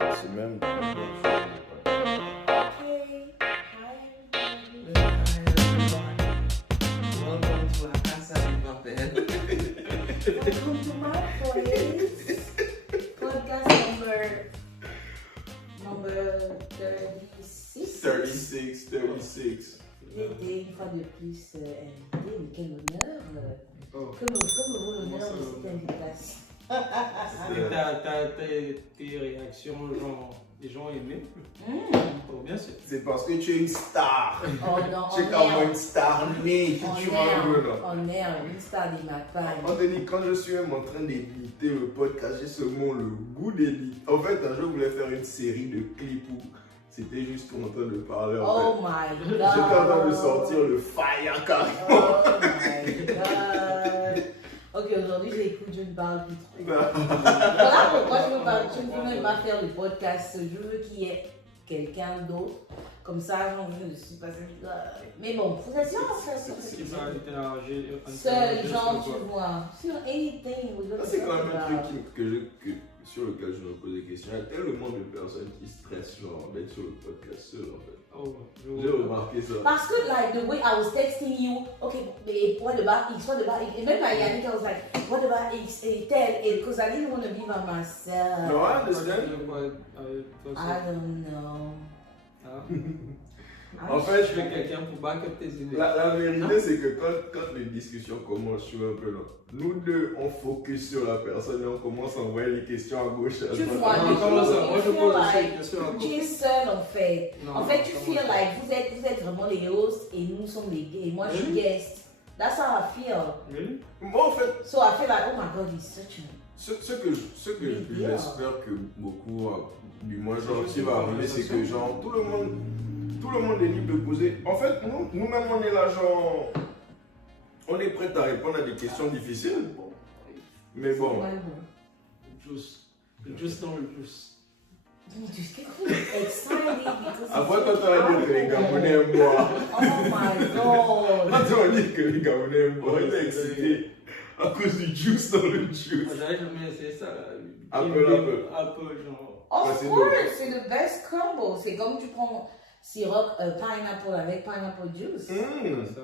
C'est même. Hey, hi everybody. Hi everyone. Welcome to La Casa de Papel. Welcome to my place. Podcast number 36. 36. L'été, une fois de plus invité, mais quel honneur. Oh. Comme vaut l'honneur de cette invitation. Tes réactions, les gens aimaient. Oh, bien sûr. C'est parce que tu es une star. Oh non, Tu es comme une star née. Tu vois un peu là. On est une star de ma taille. Anthony, quand je suis même en train d'éditer le podcast, j'ai seulement le goût d'éditer. En fait, un jour, je voulais faire une série de clips où c'était juste en train de parler. Oh my god. J'étais en train de sortir le fire carrément. Oh my god. Ok, aujourd'hui j'écoute, je ne parle plus trop. Voilà pourquoi je veux même pas faire le podcast. Je veux qu'il y ait quelqu'un d'autre. Comme ça, genre, je ne suis pas seule. Mais bon, vous êtes sûr, C'est qui va interagir? seul, genre, tu vois. Sur anything. C'est quand même un truc sur lequel je me pose des questions. Il y a tellement de personnes qui stressent genre d'être sur le podcast seul en fait. Oh, J'ai remarqué ça. Parce que, like, the way I was texting you, okay, mais what about X, what about X? And then my Yannick, I was like, what about X? And tell it, because I didn't want to be by myself. No, I understand. I don't know. En fait, Je veux quelqu'un pour back up tes idées. La vérité, c'est que quand les discussions commencent, je suis un peu là. Nous deux, on focus sur la personne et on commence à envoyer les questions à gauche et à Tu droite. vois, Non, comment ça? Moi, je you pose feel aussi like une question à tu es seul en fait. Non, En fait, tu comment feel ça? like vous êtes vraiment les hosts et nous sommes les gays. Moi, je suis guest. That's how I feel. Really? Moi, en fait, So I feel like, oh my god, he's such a... ce que j'espère que beaucoup, du moins genre, qui va arriver, c'est que genre, tout le monde est libre de poser. En fait, nous-mêmes, on est là, genre, on est prêt à répondre à des questions difficiles. Mais bon. Ouais, Le juice dans le juice. bon. Just get excited because... Après, quand on a dit que les Gabonais aiment boire, Oh my god. quand on a dit que les Gabonais aiment boire, il est excité à cause du juice dans le juice. J'avais jamais essayé ça. Apple, genre. Of c'est course, bon. c'est le best combo. C'est comme tu prends sirop pineapple avec pineapple juice. Ça.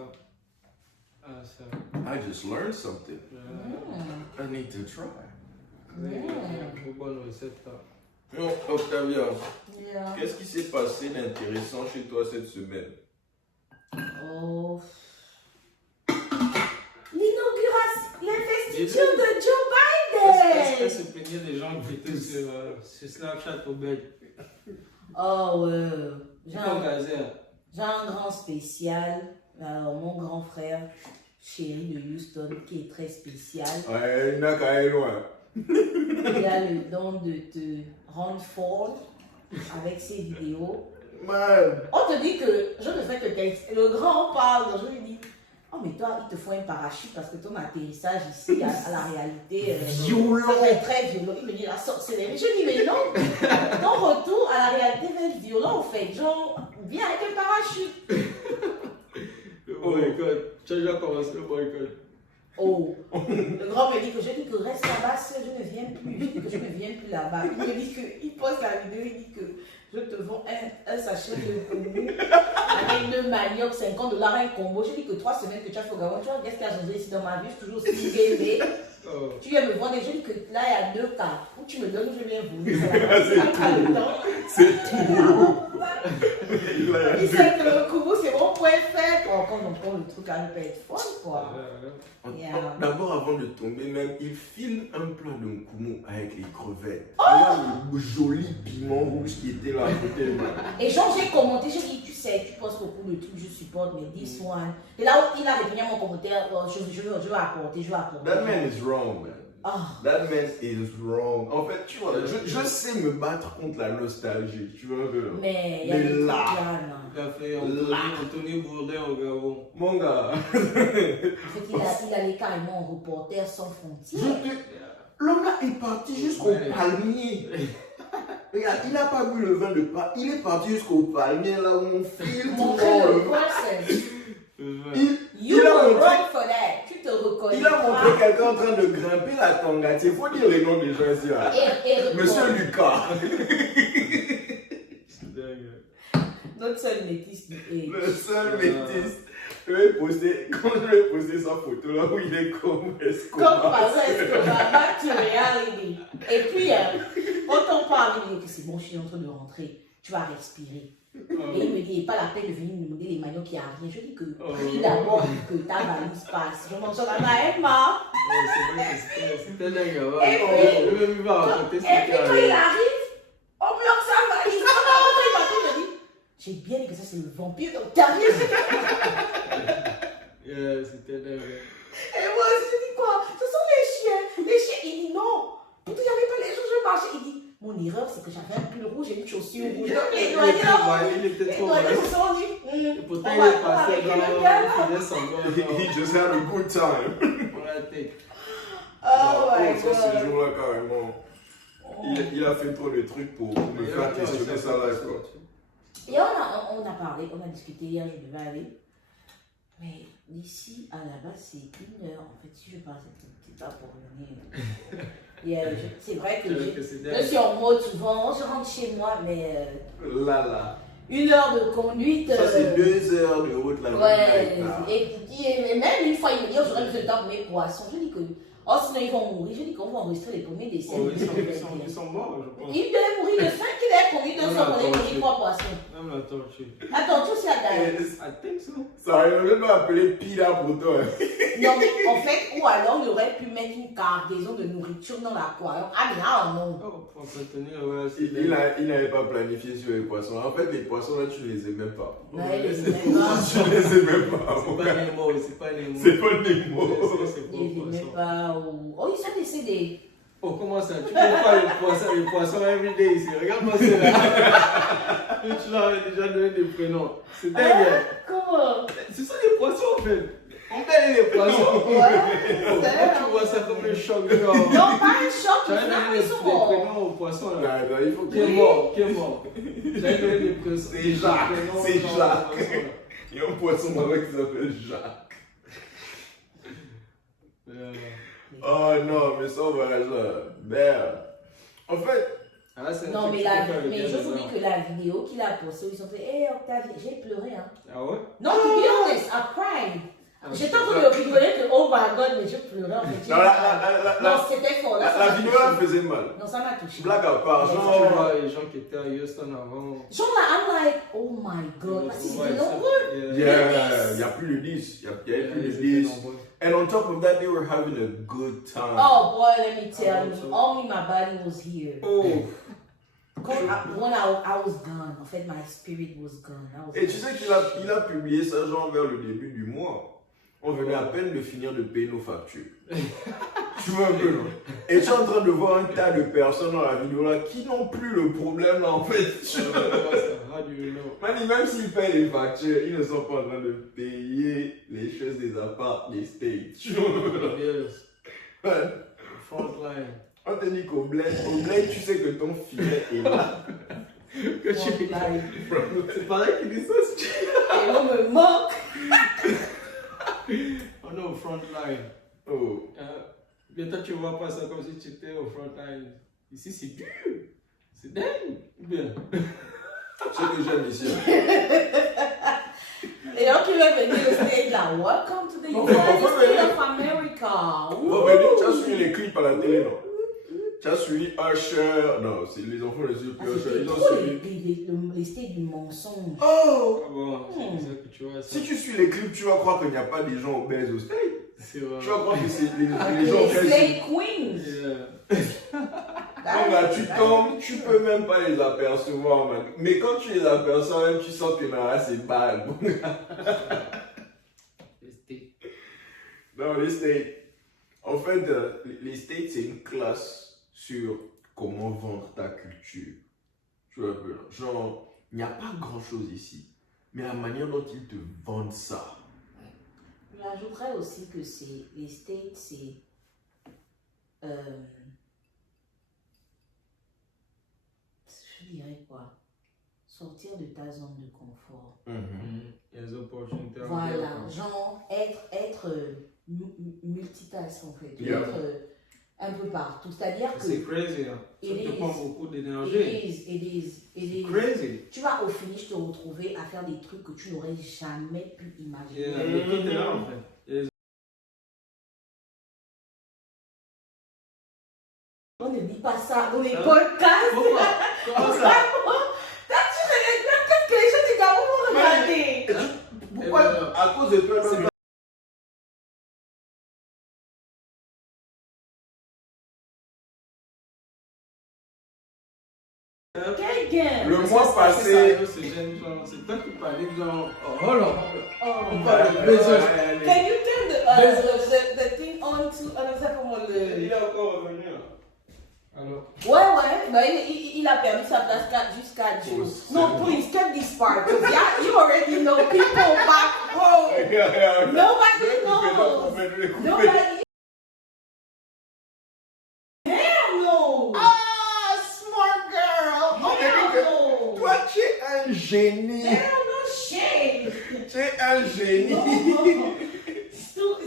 I just learned something. I need to try. Une bonne recette. Non, Octavia, Yeah. qu'est-ce qui s'est passé d'intéressant chez toi cette semaine? Oh. L'inauguration, l'investiture de Joe Est-ce Biden. se plaignait des gens qui étaient sur Snapchat au Belge? Oh, J'ai pas gazé. j'ai un grand spécial. Alors, mon grand frère, chéri de Houston, qui est très spécial. Ouais, il n'a qu'à aller loin. Il a le don de te rendre fort avec ses vidéos. Man, On te dit que je ne fais que texte. Le grand parle, je lui dis, oh mais toi, il te faut un parachute parce que ton atterrissage ici à la réalité, violent. ça va être très violent. Il me dit la sorcellerie. Je dis, mais non, ton retour à la réalité va être violent en fait. Genre, viens avec un parachute. Le boycott. Tu as déjà commencé le boycott. Oh, le grand me dit que je dis que reste là-bas, je ne viens plus. Je dis que je ne viens plus là-bas. Il me dit que, il poste la vidéo, il dit que je te vends un sachet de combo avec 2 manioc, $50 un combo. Je dis que 3 semaines que tu as fait au Gabon, tu vois, qu'est-ce qui a changé ici dans ma vie? Je suis toujours aussi gay, Oh. tu viens me vendre et je dis que là, il y a 2 cas. Ou tu me donnes ou je viens voler. c'est tout. Il sait que le combo, c'est mon point faible. Oh, quand on prend le truc, ça peut être fun, quoi. Yeah. D'abord, avant de tomber, même, il filme un plat de Nkumu avec les crevettes. Regarde le joli piment rouge qui était là à côté de moi. Et genre, j'ai commenté, j'ai dit, tu sais, tu postes beaucoup de trucs, je supporte, mais this one. Et là, il a répondu à mon commentaire, oh, je veux apporter. That man is wrong, man. Ah. That man is wrong. En fait, tu vois, je sais me battre contre la nostalgie, tu vois un peu là. Mais il y a des trucs là, là, non. Il a fait Anthony Bourdain au Gabon. mon gars, En fait, il allait carrément en reporter sans frontières. l'homme là est parti jusqu'au palmier. Regarde, il n'a pas bu le vin de pas, il est parti jusqu'au palmier là où on file tout Montrer le le monde. person. Il You a were montré- wrong for that. Tu te reconnaîtra. Il a montré quelqu'un en train de grimper la Tangati. Il faut dire les noms des gens ici. Là. Et Monsieur Lucas. C'est dingue. notre seul métis est. Le seul métis. Quand je vais poster sa photo là où il est comme Escobar. Comme Pablo Escobar, back to reality. Et puis, quand on parle, il dit que c'est bon, je suis en train de rentrer, tu vas respirer. Et il me dit, pas la peine de venir me demander les maillots qui arrivent. Je dis que prie d'abord que ta valise passe. Je m'en sors là, Emma. C'est vrai que c'était dingue. Et puis, Je vais même pas raconter ce qui quand il arrive. arrive, on me lance sa valise. On va rentrer, ma tante me dit, j'ai bien dit que ça c'est le vampire dans ta vie. C'était dingue. Et moi, je dis quoi? Ce sont les chiens. Les chiens, il dit non. Pourtant, il n'y avait pas les jours, je marchais. Il dit, mon erreur, c'est que j'avais un pull rouge et une chaussure rouge. Donc, les douaniers, Il était trop se mal. sont dit, Et pourtant, il est passé dans le semblant. He just had a good time. Pour la tête. oh my Ça, ce god. jour-là, carrément. Il a fait trop de trucs pour me faire questionner sa life. Quoi. Et on a parlé, on a discuté hier, je devais aller. Mais d'ici à là-bas, c'est 1 heure. En fait, si je passe, c'est pas pour venir. C'est vrai que je suis en mode souvent, je rentre chez moi, mais Là. 1 heure de conduite. Ça, c'est 2 heures de route là. Ouais, et même une fois, il me dit, j'aurais besoin de temps pour mes poissons. Je dis que, oh, sinon ils vont mourir. Je dis qu'on va enregistrer les premiers décès. Ils sont morts, je pense. Il devait mourir de faim qu'il ait conduit 2 heures pour les 3 poissons. Même la tortue. Attends, tout ça d'ailleurs. I think so. Ça aurait même pas appelé Pila pour toi. Non, mais en fait, ou alors il aurait pu mettre une cargaison de nourriture dans l'aquarium. Ah, mais là, non. Oh, pour contenir, ouais, c'est Il n'avait pas planifié sur les poissons. En fait, les poissons là, tu ne les aimais pas. Ouais, il les aimait pas. Tu ne les aimais pas. C'est pas Nemo, c'est pas Nemo. C'est pas Nemo. C'est pas Il les aimait pas. Oh, ils sont décédés. Oh, comment ça? Tu peux pas les poissons everyday ici. Regarde-moi ceux-là. Tu leur as déjà donné des prénoms. C'est dingue. Comment? Ce sont des poissons en fait. On paye les poissons. Ouais. Tu vois ça comme un choc. Genre. Non, pas un choc, Tu as donné ils des sont morts. prénoms aux poissons là. Non, il faut Qui est mort? Qui est mort? Tu as donné des prénoms. C'est Jacques. C'est Jacques. Il y a un poisson là qui s'appelle Jacques. Oh non, mais ça, voilà ça. Merde. En fait. Non, mais je vous dis que la vidéo qu'il a postée, où ils ont fait, hé Octavie, j'ai pleuré, hein. Ah ouais? Non, to be honest, I cried. J'étais en train de rigoler que, oh my god, mais je pleurais en fait. Non, c'était fort. Là, La vidéo là faisait mal. Non, ça m'a touché. Blague à part, Tu genre. vois les gens qui étaient à Houston avant. Genre là, I'm like, oh my god, parce qu'ils étaient nombreux. Yeah, il n'y a plus de 10. Il y a plus de 10. And on top of that, they were having a good time. Oh boy, let me tell you, only my body was here. Oh. When I was gone, en fait, my spirit was gone. Et tu sais qu'il a publié ça genre vers le début du mois. On venait à peine de finir de payer nos factures. Tu vois un peu, non? Et tu es en train de voir un tas de personnes dans la vidéo là qui n'ont plus le problème là en fait. Même s'ils payent les factures, ils ne sont pas en train de payer les choses des apparts, des states. Tu vois? Ouais. Frontline. On te dit qu'au bled, tu sais que ton filet est là. C'est pareil qu'il dit ça. Et on me moque. On est au frontline. Oh. Bientôt tu vois pas ça comme si tu étais au frontline. Ici c'est dur. C'est dingue. Bien. C'est ce que j'aime ici. Et donc tu vas venir au stage là. Welcome to the United States of America. Oh, mais tu as suivi les clips à la télé, non? Tu as suivi Usher. Non, c'est les enfants les yeux plus Usher. Ils ont suivi. Les stages du mensonge. Oh! Ah bon, c'est ça que tu vois. Ça. Si tu suis les clips, tu vas croire qu'il n'y a pas des gens obèses au stage. C'est vrai. Tu vas croire que c'est les gens Les obèses. slave queens. Donc là, tu tombes, tu peux même pas les apercevoir, man. Mais quand tu les aperçois, même tu sens que là, c'est bad. Non, les States. En fait, les States, c'est une classe sur comment vendre ta culture. Tu vois un peu là. Genre, il n'y a pas grand chose ici. Mais la manière dont ils te vendent ça. J'ajouterais aussi que les States, c'est. Je dirais quoi? sortir de ta zone de confort. Il y a des opportunités. Voilà, genre être multitask en fait, Yeah. être un peu partout. C'est-à-dire que C'est crazy, hein. Ça It te is. prend beaucoup it d'énergie. is. Crazy. Tu vas au finish te retrouver à faire des trucs que tu n'aurais jamais pu Et imaginer. l'équipe est là, en fait. Et On ne dit pas ça dans les Hein? podcasts. pourquoi? Comment ça? Peut-être que les gens disent comment regarder. Pourquoi à cause de toi, C'est même, Quelqu'un. le mois C'est passé. sérieux, c'est gêne, genre, c'est toi qui parlais, genre, oh là. Oh. On parle de besoin. Can you turn the thing on to another comment Il le. est encore revenu, là. Alors. Ouais, bah, il a permis sa place jusqu'à Dieu. Oh, No, c'est- please cut this part. Cause yeah, you already know people back home. Nobody knows. Nobody. Hell no. Ah, smart girl. Hell no. Toi, tu es un génie. Hell no shade. Tu es un génie. Non.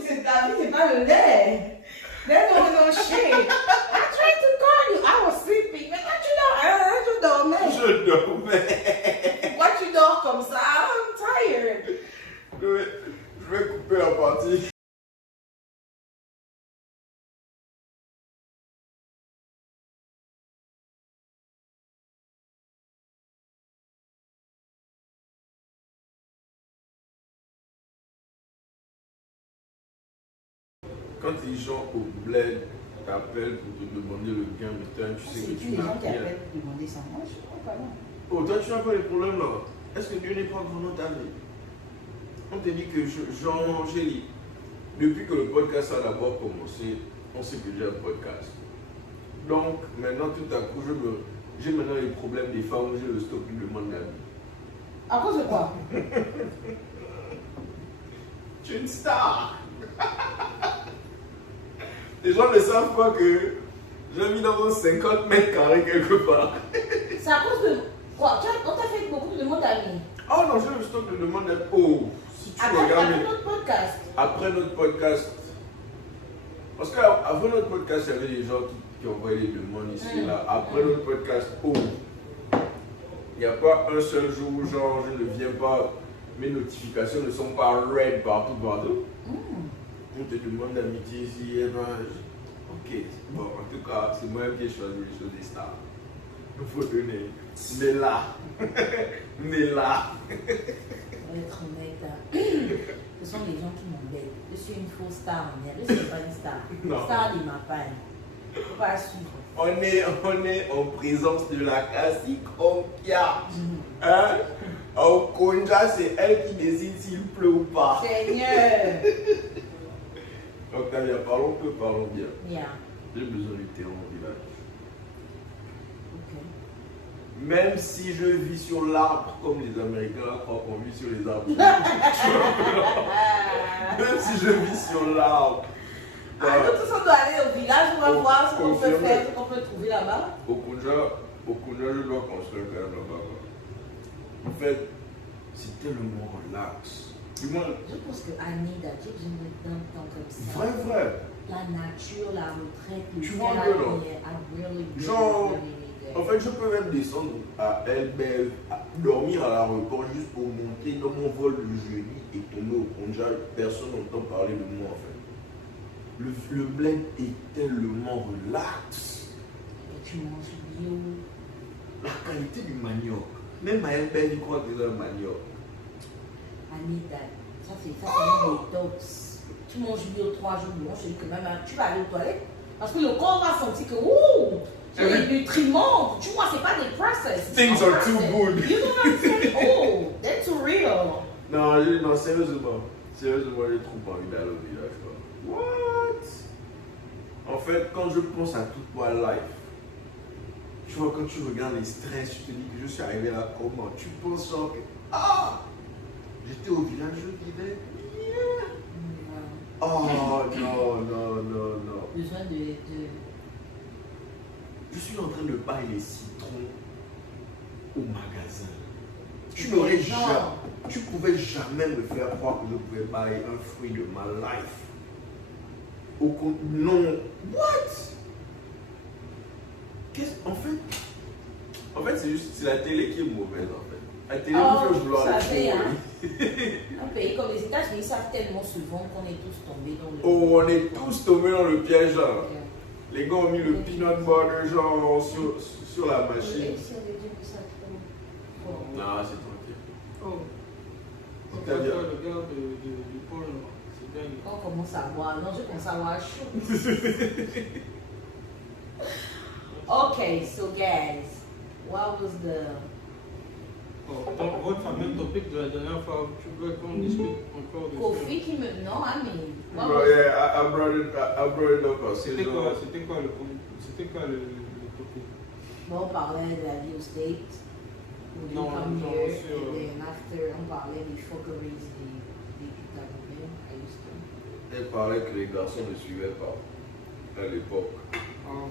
C'est David, c'est pas le lait. There's no shade. I tried to call you. I was sleeping. Mais quand tu dormais. Je dormais. Pourquoi tu dors comme ça? I'm tired. Je vais couper la partie. Quand les gens au bled t'appellent pour te demander le gain de temps, tu sais que C'est tu les gens n'as qui rien. appellent pour demander ça. Moi, je crois pas. Non. Oh, toi, tu n'as pas les problèmes là. Est-ce que Dieu n'est pas grand dans ta vie? On te dit que Jean-Angélique, depuis que le podcast a d'abord commencé, on sait que j'ai un podcast. Donc, maintenant, tout à coup, j'ai maintenant les problèmes des femmes où j'ai le stock qui demande la vie. À cause de quoi? Tu es une star. Les gens ne savent pas que j'ai mis dans un 50 mètres carrés quelque part. C'est à cause de quoi? On t'a fait beaucoup de demandes à lui. Oh non, j'ai le stock de demande la vie. Oh, si tu regardes. Après notre podcast. Après notre podcast, parce qu'avant notre podcast, il y avait des gens qui envoyaient des demandes ici et là. Après notre podcast, oh, il n'y a pas un seul jour où genre je ne viens pas, mes notifications ne sont pas red partout. On te demande d'amitié ici, et ben, ok, bon, en tout cas, c'est moi-même qui ai choisi les choses des stars. Il faut donner. Mais là, mais là. Pour être honnête, ce sont les gens qui m'embêtent. Je suis une fausse star, mais je ne suis pas une star. Non. Star de ma paille. Il ne faut pas suivre. On est en présence de la classique Onkia. Hein? Okonja, c'est elle qui décide s'il pleut ou pas. Seigneur. Octavia, parlons peu, parlons bien. Yeah. J'ai besoin du terrain au village. Ok. Même si je vis sur l'arbre, comme les Américains croient qu'on vit sur les arbres. Même si je vis sur l'arbre. Ah, nous tous on doit aller au village, on va voir ce qu'on peut confirmé. faire, ce qu'on peut trouver là-bas. Okonja, je dois construire quand même là-bas. Quoi. En fait, c'est tellement relax. Du moins, Je pense que Annie, j'ai besoin d'un temps comme ça. vrai. La nature, la retraite, le Tu vois un faire peu, la non? lumière, I really, really, Genre, really need it. En fait, je peux même descendre à Elbev, dormir à l'aéroport juste pour monter dans mon vol de jeudi et tomber au Konja. Personne n'entend parler de moi en fait. Le bled est tellement relax. Et tu manges bio. La qualité du manioc. Même à Elbev, il croit que c'est un manioc. Annie, ça c'est une détox. Tu manges bio 3 jours, bon, je dis que même tu vas aller aux toilettes. Parce que le corps va sentir que, ouh, j'ai des nutriments. Tu vois, c'est pas des process. Things are too good. You know what I'm saying? Oh, that's real. Non, sérieusement. Sérieusement, j'ai trop envie d'aller au village. Quoi. What? En fait, quand je pense à toute ma life, tu vois, quand tu regardes les stress, tu te dis que je suis arrivé là comment? Tu penses genre que, j'étais au village, je vivais. Oh non. Besoin de... Je suis en train de pailler les citrons au magasin. Tu n'aurais jamais. Non. Tu pouvais jamais me faire croire que je pouvais bailler un fruit de ma life. Non. What? En fait, c'est juste c'est la télé qui est mauvaise en fait. La télé nous fait vouloir ça le fait, faux, hein. oui. Un pays comme les États-Unis savent tellement souvent qu'on est tous tombés dans le. Oh, on est tous tombés dans le piège là. Ok. Les gars ont mis le peanut butter genre sur la machine. Et si on veut dire que ça tombe. Bon. Non, c'est tranquille. Oh. On C'est t'a dit. pas le gars du pôle Nord. C'est dingue. On commence à boire. Non, je commence à boire chaud. Okay, so guys, what was the. Oh, donc, votre fameux topic de la dernière fois, tu veux qu'on discute encore de Kofi qui me. Non, I mean. What Bro, was- yeah, I brought it up. C'était quoi le topic? Bon, on parlait de la vie au State. Would you Non, come non, here? sur- Et then after, on parlait des fuckeries des Kitagomais à Houston. Elle parlait que les garçons ne suivaient pas à l'époque. Ah,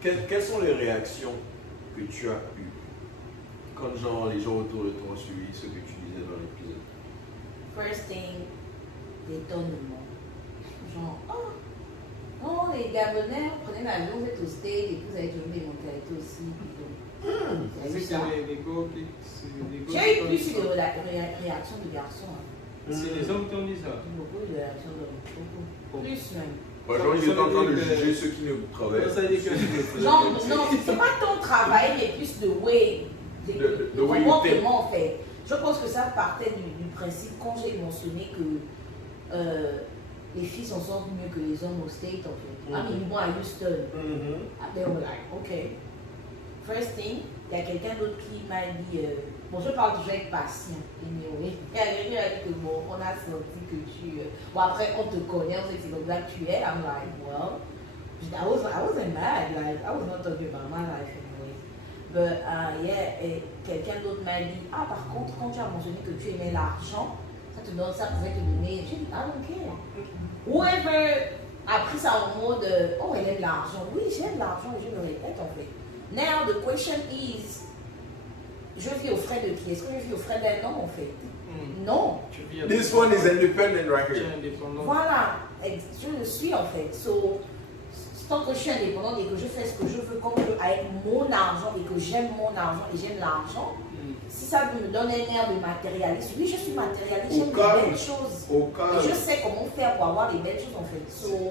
Quelles sont les réactions que tu as eues quand genre, les gens autour de toi ont suivi ce que tu disais dans l'épisode? First thing, l'étonnement. Genre, oh, les Gabonais, prenez l'avion, vous êtes au State et vous avez toujours des mentalités aussi. Il y a eu c'est ça. que les gars qui. J'ai eu plus de réactions de garçons. Hein. C'est les hommes qui ont dit ça. Beaucoup de réactions d'hommes. Beaucoup. Plus même. Moi, genre, ils étaient en train de juger ceux qui ne travaillent Ça dit que. Genre, non, c'est pas ton travail, mais plus de way. The way you think. Comportement en fait. Je pense que ça partait du principe quand j'ai mentionné que les filles s'en sortent mieux que les hommes au State en fait. Ah, mais ils vont à Houston. They were like, ok. First thing, il y a quelqu'un d'autre qui m'a dit, bon je parle toujours avec patient, anyway. Il y a quelqu'un qui a dit que bon, on a senti que tu, bon après on te connaît, on sait que c'est comme ça que tu es. I'm like, well, I wasn't mad, like I was not talking about my life anyways. But yeah, et quelqu'un d'autre m'a dit, ah par contre quand tu as mentionné que tu aimais l'argent, ça pouvait te donner, j'ai dit, I don't care. Whoever a pris ça en mode, oh elle aime l'argent, oui j'aime l'argent et je le répète en fait. Now the question is, je vis aux frais de qui? Est-ce que je vis aux frais d'un homme en fait? Non. This one is independent right Tu es here. indépendant. Voilà, je le suis en fait. So, tant que je suis indépendante et que je fais ce que je veux comme je veux avec mon argent et que j'aime mon argent et j'aime l'argent, si ça me donne un air de matérialiste, oui je suis matérialiste, j'aime des belles choses. Au Et cas je sais comment faire pour avoir des belles choses en fait. So,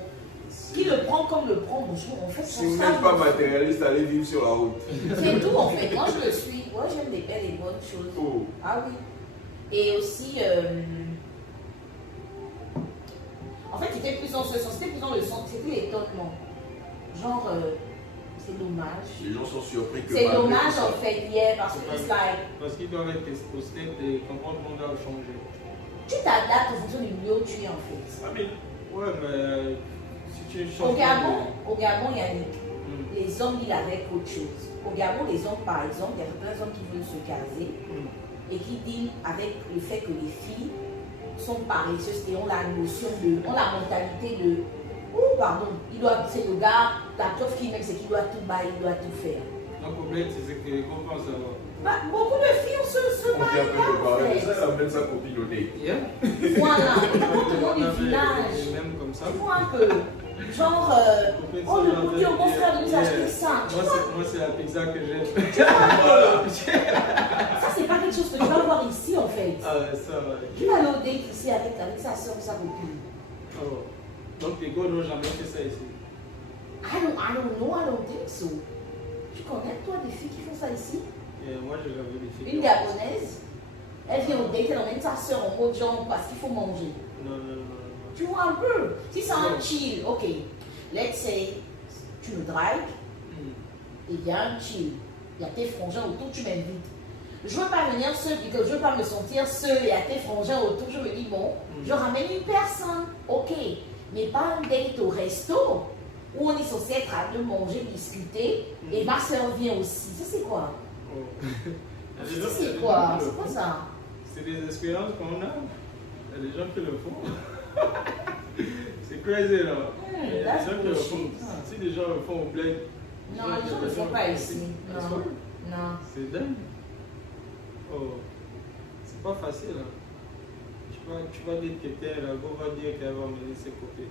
qui le prend comme le prend, bonjour, en fait, si vous n'êtes pas matérialiste, allez vivre sur la route. c'est tout en fait. Moi je le suis. Moi j'aime des belles et bonnes choses. Oh. Ah oui. Et aussi, en fait, c'était plus dans ce sens, c'était plus dans le sens, c'était l'étonnement. Genre, c'est dommage. Les gens sont surpris que. C'est malgré dommage tout ça- en fait, yeah, parce que c'est like, Parce qu'ils doivent être au State et comment le monde a changé. tu t'adaptes en fonction du milieu où tu es en fait. Ah, mais. Ouais, mais. Si tu changes. Au Gabon, Yannick, les hommes vivent avec autre chose. Au Gabon, les hommes, par exemple, il y a plein d'hommes qui veulent se caser et qui dealent avec le fait que les filles sont paresseuses et ont la notion de, ont la mentalité de, oh pardon, c'est le gars, la tough qui même, c'est qu'il doit tout bailler, il doit tout faire. Donc, au bled, c'est ce que qu'on pense alors. Bah, beaucoup de filles se On vient marient un peu de parler de là, ça, elle amène sa copine au date. Yeah. voilà, comportement du On avait village. même comme ça. Tu vois un peu, genre, oh le coup de mon frère de nous acheter ça. Tu vois, Moi, c'est la pizza que j'aime. ça c'est pas quelque chose que tu vas voir ici en fait. Ah, ouais, ça, ouais. Tu vas aller au date ici avec sa soeur ou sa copine. Oh. Donc, les gars n'ont jamais fait ça ici. I don't know, I don't think so. Tu connais toi des filles qui font ça ici? Et moi, j'ai jamais des filles. Une gabonaise, elle vient au date, elle emmène sa soeur en mode genre parce qu'il faut manger. Non. Tu vois un peu? Si c'est un chill, ok. Let's say, tu me drives et il y a un chill. Il y a tes frangins autour, tu m'invites. Je ne veux pas venir seule et que je ne veux pas me sentir seule et il y a tes frangins autour. Je me dis, bon, je ramène une personne, ok. Mais pas un date au resto où on est censé être à deux manger, discuter et ma soeur vient aussi. Ça c'est quoi? Oh. Ça c'est quoi? C'est quoi ça? C'est des expériences qu'on a. Il y a des gens qui le font. C'est crazy là. Il y a des that's gens qui le font. bullshit. Si des gens le font au bled. Non, les gens ne le font pas ici. Ah, Non. Non. C'est dingue. Oh. pas facile. Hein. Tu vas dire que quelqu'un, la go va dire qu'elle va mener ses copines.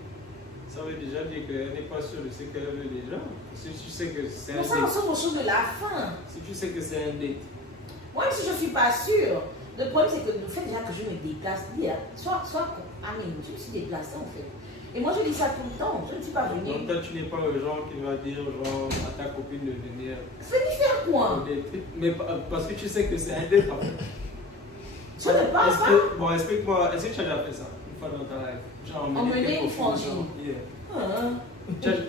Ça veut déjà dire qu'elle n'est pas sûre de ce qu'elle veut déjà. Si tu sais que c'est un Mais ça, on sort aux choses de la fin. Si tu sais que c'est un date. Moi, si je ne suis pas sûre, le problème c'est que le fait déjà que je me déplace, je me suis déplacée en fait. Et moi je dis ça tout le temps, je ne suis pas venue. Donc toi tu n'es pas le genre qui va dire genre à ta copine de venir. C'est faire quoi? Mais parce que tu sais que c'est un date en fait. Je ne pense pas. Bon, explique-moi, est-ce que tu as déjà fait ça une fois dans ta life? Genre emmener une frangine.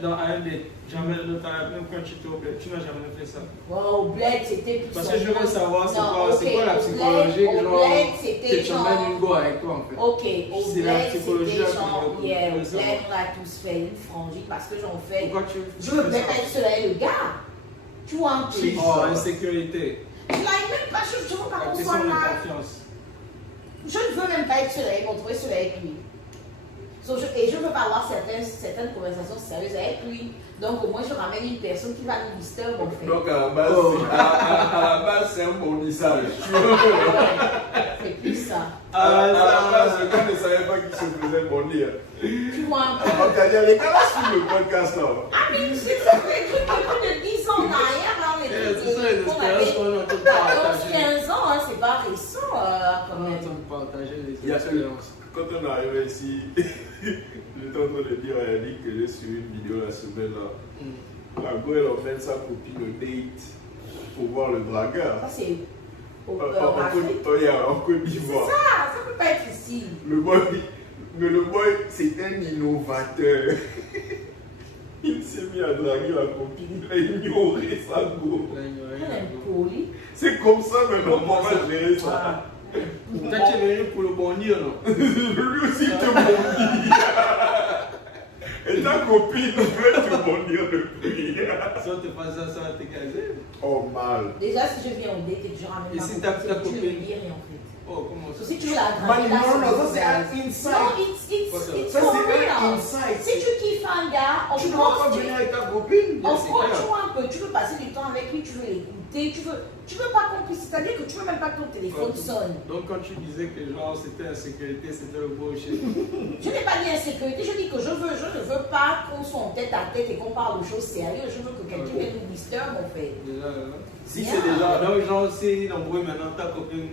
Dans un date, jamais dans ta life, même quand tu t'es au bled, tu n'as jamais fait ça. Au bled, c'était plus. Parce que je veux savoir c'est quoi la psychologie genre que tu emmènes une go avec toi en fait. Ok, au C'est la bled, psychologie c'était à genre, qu'on veut au bled, savoir. on a tous fait une frangine parce que j'en fais. Pourquoi tu Je veux même être seul avec le gars. Tu vois un peu. Oh, insécurité. Je n'arrive même pas, je veux pas La qu'on question soit de là. confiance. Je ne veux même pas être seule avec, retrouver seule avec lui. Et je ne veux pas avoir certaines conversations sérieuses avec lui. Donc au moins je ramène une personne qui va nous disturber en fait. Donc à la base, c'est un bondissage. C'est plus ça. À la base, le gars ne savait pas qu'il se faisait bondir. Tu vois un peu. Donc il y a les gars là sur le podcast là. Ah mais c'est ça, des trucs de 10 ans en arrière, là, les C'est ça les trucs qu'on avait expériences qu'on entend 14, partager. 15 ans, hein, c'est pas récent quand On même. entend partager Il y les a expériences. Quand on est arrivé ici, j'étais en train de dire à Yannick que j'ai suivi une vidéo la semaine là. La go elle emmène sa copine au date pour voir le dragueur. Ça c'est en En Afrique. Côte d'Ivoire. Ça peut pas être ici. Le boy, c'est un innovateur. Il s'est mis à draguer la copine, il a ignoré sa go. Elle est polie. C'est comme ça maintenant, on va gérer ça. Toi, tu es venu pour le bondir, non? Lui aussi te bondit. Et ta copine veut te bondir depuis. Si on te fasse ça, ça va te caser. Oh mal. Déjà si je viens au date et que je ramène Et ma si copine, ta tu ne copine- me dis rien en fait. Oh, comment ça? Si tu veux la draguer, là, Non, ça c'est un Non, insight. it's Ça for c'est un real. insight. Si tu kiffes un gars, Tu ne vas pas venir avec ta copine. en gros, tu vois un peu, tu veux passer du temps avec lui, tu veux l'écouter, tu veux pas qu'on puisse, c'est-à-dire que tu veux même pas que ton téléphone sonne. Donc, quand tu disais que genre c'était insécurité, c'était le bullshit. Je n'ai pas dit insécurité, je dis que je ne veux pas qu'on soit en tête à tête et qu'on parle de choses sérieuses, je veux que quelqu'un vienne nous disturbe en fait. Déjà, là. Si Bien. c'est déjà. Donc, genre, si l'embrouille maintenant ta copine,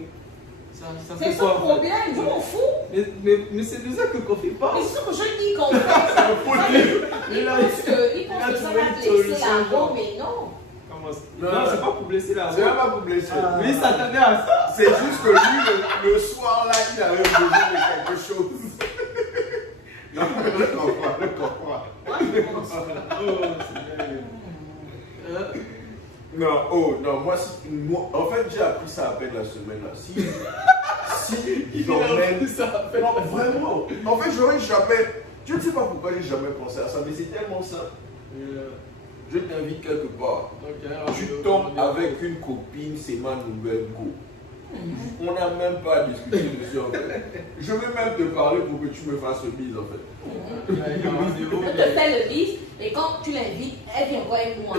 ça C'est fait son quoi? problème, je m'en fous. Mais c'est de ça que Kofi Mais parle. c'est ce que je dis qu'en fait, il pense que ça va te laisser la go, mais non. Comment ça? Non, Non, c'est pas pour blesser la C'est même voix. pas pour blesser. Lui, il s'attendait à ça. C'est juste que lui, le soir là, il avait besoin de quelque chose. Non, je comprends. Oh, c'est bien. Non, moi, en fait, j'ai appris ça à peine la semaine là. Si il emmène. ça. Non, vraiment. En fait, j'aurais jamais. Je ne sais pas pourquoi j'ai jamais pensé à ça, mais c'est tellement simple. Je t'invite quelque part. Tu tombes avec une copine, c'est ma nouvelle go. On n'a même pas discuté dessus en fait. Je vais même te parler pour que tu me fasses une bise en fait. Je te fais le bis et quand tu l'invites, elle vient voir avec moi.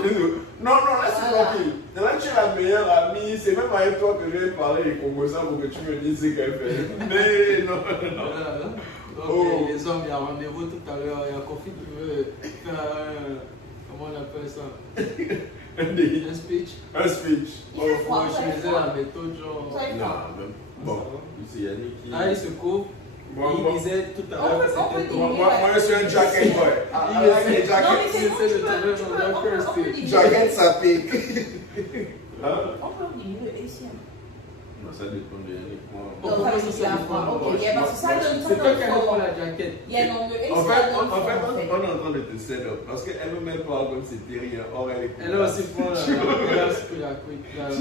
Non, là c'est Voilà. tranquille. Là tu es la meilleure amie, c'est même avec toi que je vais parler les Congolais pour que tu me dises ce qu'elle fait. Mais non. Donc, Oh. les hommes, il y a rendez-vous tout à l'heure. Il y a Kofi qui veut faire un. Comment on appelle ça? Un speech. Un speech. Il fait Pour froid, utiliser la méthode, genre. Ça fait froid. Non, même. Bon, c'est Yannick qui. Ah, il se couvre. Moi, Il disait tout à On l'heure peut- que on peut c'était dire- toi. moi, je suis un jacket boy. Il I like essaie- the Non, jacket. mais c'est bon, c'est tu le peux, talent tu dans peux, la on peut first diminuer. Jacket, ça pique. Hein? On peut diminuer ici. Non, ça dépend de Yannick. Moi. Donc, ça, c'est la fois. Ok, il y a parce que ça donne C'est toi qui as trop. la jaquette. Il y a non, mais En ça fait, donne on est trop, en train de te set up parce qu'elle-même elle parle comme si c'était rien. Or, elle est Elle a aussi prend la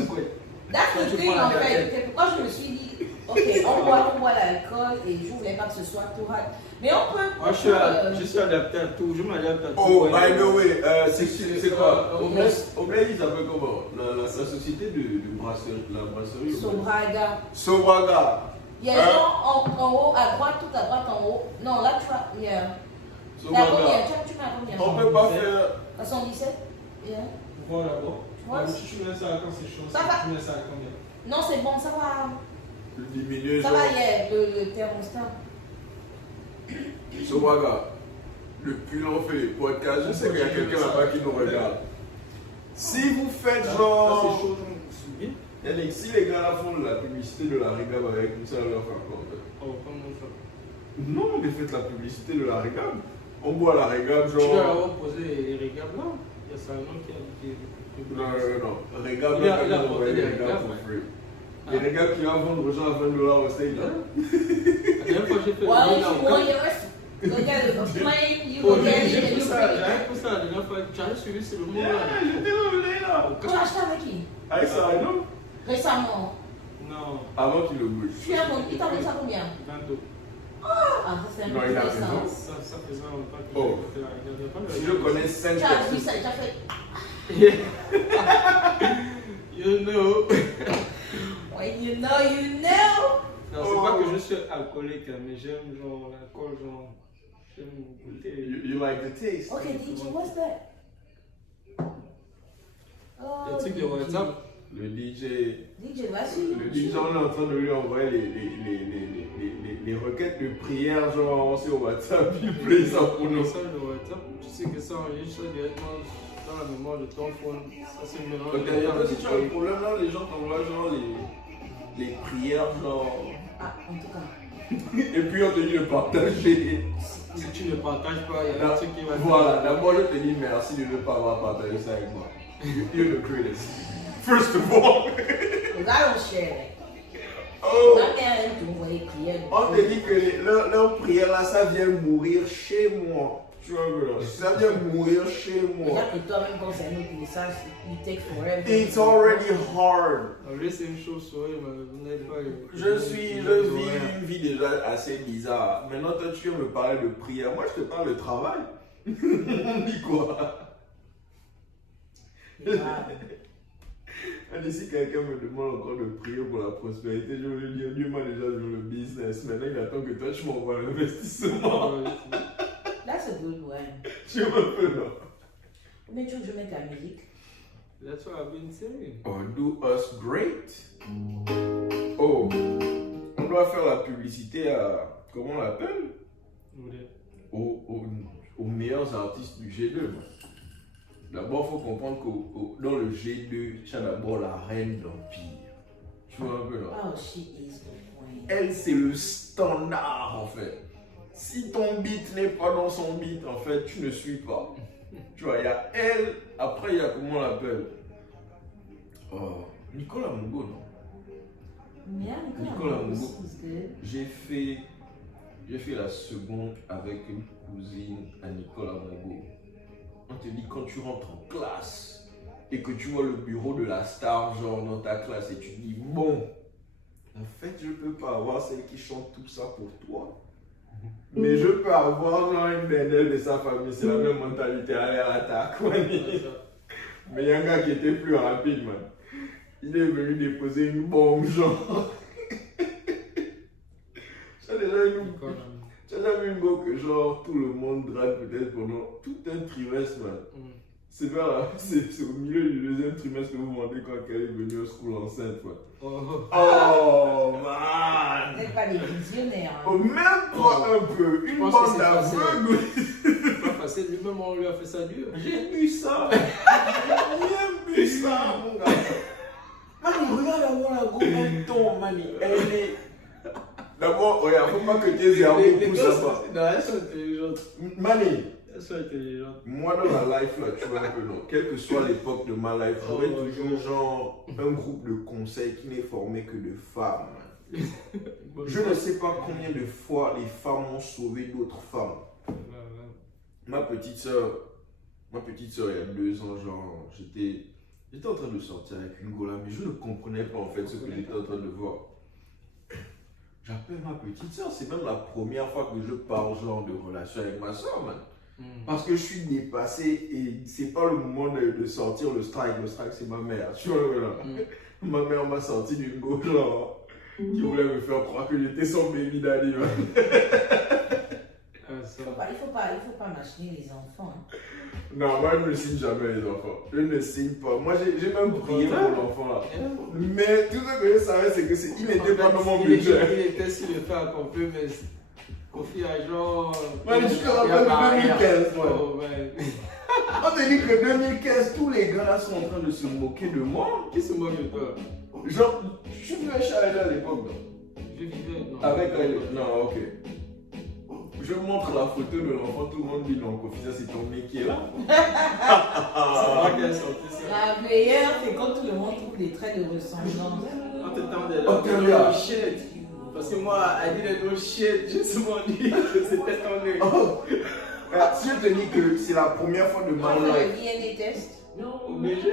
couette. That's the Tu thing prends la en fait. jaquette. C'est pourquoi je me suis dit, ok, on boit l'alcool et je voulais pas que ce soit tout hard. Mais on peut. Moi, je suis adapté à tout. Je m'adapte à tout. Oh, by the way, c'est quoi? Euh, Omelette, ils appellent comment? La société de brasserie, la brasserie. Sobraga. Sobraga. Il y a genre en haut, à droite, tout à droite en haut. Non, là tu vois, il y a. T'as combien? Sobraga. Tu mets à combien? On peut pas faire. À 117? Yeah. Voilà, bon. Ouais. Si tu mets ça quand c'est chaud, Ça va. tu mets ça à combien? Non, c'est bon, ça va. de diminuer. Ça va, hier, le thermostat. Somaga, depuis on fait les podcasts, je sais qu'il y a quelqu'un là-bas qui nous regarde. Si vous faites genre. C'est chaud, je me souviens. Yannick, si les gars là font de la publicité de la Régab avec nous, ça leur fait encore. Oh, comment ça? Non, mais faites la publicité de la Régab. On boit la Régab, Tu dois genre. avoir posé les regards là. Il y a ça un nom qui a dit. Non. Régab, Il a on apporté les des Régab Régab, pour ouais. free. Les Régab qui va vendre aux gens à $20 au stage là. La dernière fois, j'ai fait Well, le if you want yours, go get it. Plane, you go get it and you bring it. J'avais fait ça la dernière fois. J'avais suivi ce moment là. J'étais revenu là. Tu l'as acheté avec qui? Avec ça, non? Récemment. Non, Avant qu'il le bouge. Il t'a pris ça combien? 22. Ah, ça c'est un Non, peu il a intéressant. raison. Ça faisait longtemps que Oh. j'ai fait la regarde. Il y a pas de Si je connais 5 Tu as vu personnes. ça, tu as fait. You know. When you know, you know. Non, c'est pas que je suis alcoolique, hein, mais j'aime genre l'alcool, genre. J'aime goûter. You like the taste? Okay, DJ, what's that? Oh, Le truc de WhatsApp. Le DJ. DJ, vas-y. Le DJ, on est en train de lui envoyer les requêtes de prière, genre sur WhatsApp, il plaît ça pour Le nous. message de WhatsApp, tu sais que ça enregistre directement dans la mémoire de ton phone. Ça c'est mélange. Donc d'ailleurs, si tu as un problème là, les gens t'envoient genre les prières, genre. Ah, en tout cas. Et puis on te dit de partager. Si tu ne partages pas, il y a un truc qui va. Voilà, d'abord je te dis merci de ne pas avoir partagé ça avec moi. You're the greatest. First of all. Because I don't share that. Oh. Jamais tu m'envoyer prière. On te dit que leur prière là, ça vient mourir chez moi. Tu vois, voilà. Ça vient mourir chez moi. Déjà que toi-même, quand c'est un autre message, you take forever. It's already hard. En vrai, c'est une chose sourire, mais vous n'avez pas. Je vis une vie déjà assez bizarre. Maintenant, toi, tu viens me parler de prière. Moi, je te parle de travail. On dit quoi? Allez, si quelqu'un me demande encore de prier pour la prospérité, je vais lui dire, Dieu m'a déjà joué le business. Maintenant, il attend que toi, tu m'envoies l'investissement. That's a good one. Tu me fais là. Combien tu veux que je mette la musique? That's what I've been saying. Oh, do us great. Oh, on doit faire la publicité à, comment on l'appelle? Aux meilleurs artistes du G2. D'abord, il faut comprendre que dans le G2, tu as d'abord la reine d'Empire. Tu vois un peu là? Oh, she is the queen. Elle, c'est le standard en fait. Si ton beat n'est pas dans son beat, en fait, tu ne suis pas. Tu vois, il y a elle, après il y a comment on l'appelle? Oh, Nicolas Mungo, non? Yeah, Nicolas Mungo. is good. J'ai fait la seconde avec une cousine à Nicolas Mungo. On te dit quand tu rentres en classe et que tu vois le bureau de la star genre dans ta classe et tu te dis bon, en fait je peux pas avoir celle qui chante tout ça pour toi. Mais je peux avoir genre une belle de sa famille, c'est la même mentalité à l'air attaque. Mais il y a un gars qui était plus rapide, man. Il est venu déposer une bombe, genre. Tu as déjà vu une go que genre tout le monde drague peut-être pendant tout un trimestre, man. C'est vers là, c'est au milieu du deuxième trimestre que vous vous demandez quand elle est venue au school enceinte, quoi. Oh, man! Vous n'êtes pas des visionnaires. Oh, même pas un peu, une bande d'aveugles. C'est pas facile, lui-même on lui a fait ça dur. J'ai bu ça! J'ai bu ça, mon gars! Mani, regarde avant la go, elle tombe, Mani. Elle est. D'abord, regarde, faut pas que tes cerveaux poussent ça pas. Non, elles sont intelligentes. Mani, Elles sont intelligentes. moi dans la life là, tu vois un peu non, quelle que soit l'époque de ma life, j'aurais toujours genre un groupe de conseils qui n'est formé que de femmes. Man. Je ne sais pas combien de fois les femmes ont sauvé d'autres femmes. Ma petite soeur, il y a 2 ans, genre, j'étais en train de sortir avec une gola, mais je ne comprenais pas en fait ce que j'étais en train de voir. J'appelle ma petite soeur, c'est même la première fois que je parle genre de relation avec ma soeur, man. Parce que je suis dépassé et c'est pas le moment de sortir le strike. Le strike, c'est ma mère. Tu vois, là. Ma mère m'a sorti d'une go, genre, qui voulait me faire croire que j'étais son baby daddy, man. Il faut pas machiner les enfants. Hein. Non, moi je ne signe jamais les enfants. Je ne signe pas. Moi j'ai même prié pour l'enfant là. Mais tout ce que je savais, c'est il n'était pas dans mon budget. Il était sur le fait accompli, mais Kofi a genre. Moi je te rappelle de 2015. Moi. Oh, ouais. On te dit que 2015, tous les gars là sont en train de se moquer de moi. Qui se moque de toi? Genre, je vivais chez Aïda à l'époque. Je vivais. Non. Avec Aïda. Non, ok. Je montre la photo de l'enfant, tout le monde dit non, Kofi, ça c'est ton mec qui est là. C'est moi qui ai sorti ça. La meilleure, c'est quand tout le monde trouve des traits de ressemblance. On t'attendait là. Oh, shit. Parce que moi, I didn't know shit. J'ai souvent dit que c'était ton mec. Oh. Si je te dis que c'est la première fois de ma On fait life. le DNA test. Obligé.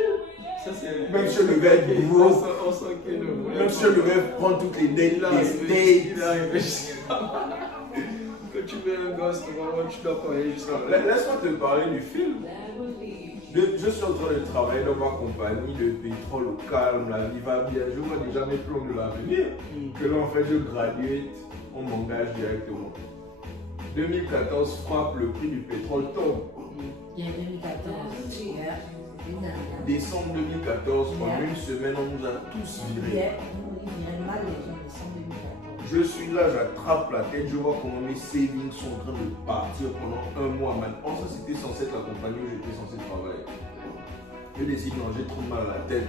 Ça c'est. Même si je devais être bro. On sent que le. Même si je devais prendre toutes les dates, les states. Quand tu veux un gosse, normalement tu dois parler jusqu'à là. Laisse-moi te parler du film. Je suis en train de travailler dans ma compagnie, le pétrole au calme, la vie va bien. Je vois déjà mes plans de l'avenir. Que là en fait je graduate, on m'engage directement. 2014 frappe, le prix du pétrole tombe. Il y a 2014. Décembre 2014, en une semaine, on nous a tous virés. Mal les gens, décembre 2014. Je suis là, j'attrape la tête, je vois comment mes savings sont en train de partir pendant un mois. Maintenant, ça c'était censé être la compagnie où j'étais censé travailler. Je décide, non, j'ai trop mal à la tête.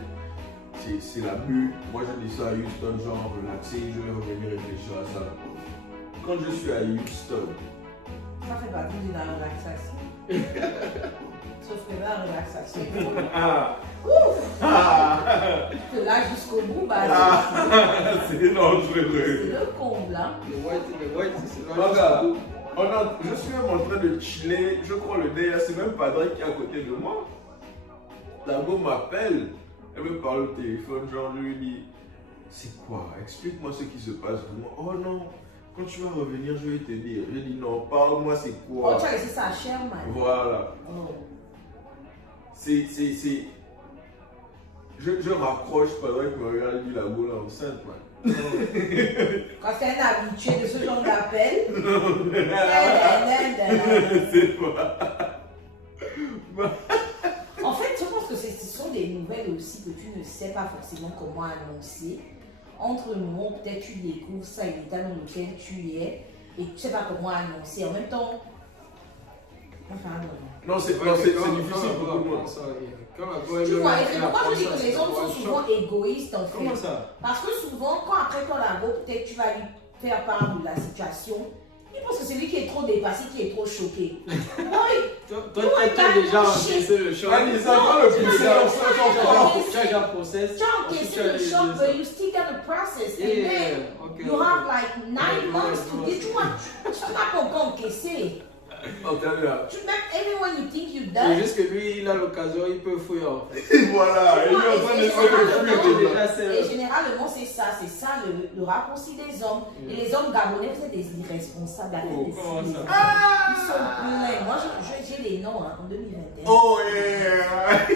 C'est la bulle. Moi, je dis ça à Houston, genre relaxé, je vais revenir réfléchir à ça. Quand je suis à Houston, Ça fait partie de la relaxation. Sauf que la relaxation, que là jusqu'au bout, bah, c'est dangereux. c'est le comble. Hein. Le white, c'est là. Regarde, je suis même en train de chiller. Je crois le day, c'est même Padre qui est à côté de moi. La go m'appelle. Elle me parle au téléphone. Genre, je lui dis c'est quoi? Explique-moi ce qui se passe vraiment. Oh non, quand tu vas revenir, je vais te dire. Je dis non, parle-moi, c'est Oh, quoi? tu as laissé ça cher, man. Voilà. Oh. Je raccroche, Padre qui me regarde, il dit la go là enceinte, man. Quand tu es un habitué de ce genre d'appel, C'est pas. en fait, je pense que ce sont des nouvelles aussi que tu ne sais pas forcément comment annoncer. Entre le moment où peut-être tu découvres ça et l'état dans lequel tu es et tu ne sais pas comment annoncer. En même temps, enfin, Non, c'est difficile pour tout le monde. tu vois, et c'est pourquoi je dis que les hommes sont souvent égoïstes en fait. Comment ça? Parce que souvent, quand après toi la go, peut-être tu vas lui faire part de la situation, il pense que c'est lui qui est trop dépassé, qui est trop choqué. Oui. Toi, tu as déjà encaissé le choc. Annie, ça va le pousser dans ce Tu as déjà process. Tu as encaissé le choc, but you still got the process. And then you have like 9 months to get tu n'as pas encore encaissé. Tu même even when you think you C'est done. juste que lui, il a l'occasion, il peut fouiller. Voilà, il est en train de se fuir déjà. Et généralement, c'est ça le raccourci des hommes. Et les hommes gabonais, vous êtes des irresponsables à Oh, des comment ça? Ils sont pleins. Moi, j'ai les noms hein, en 2021. Oh yeah!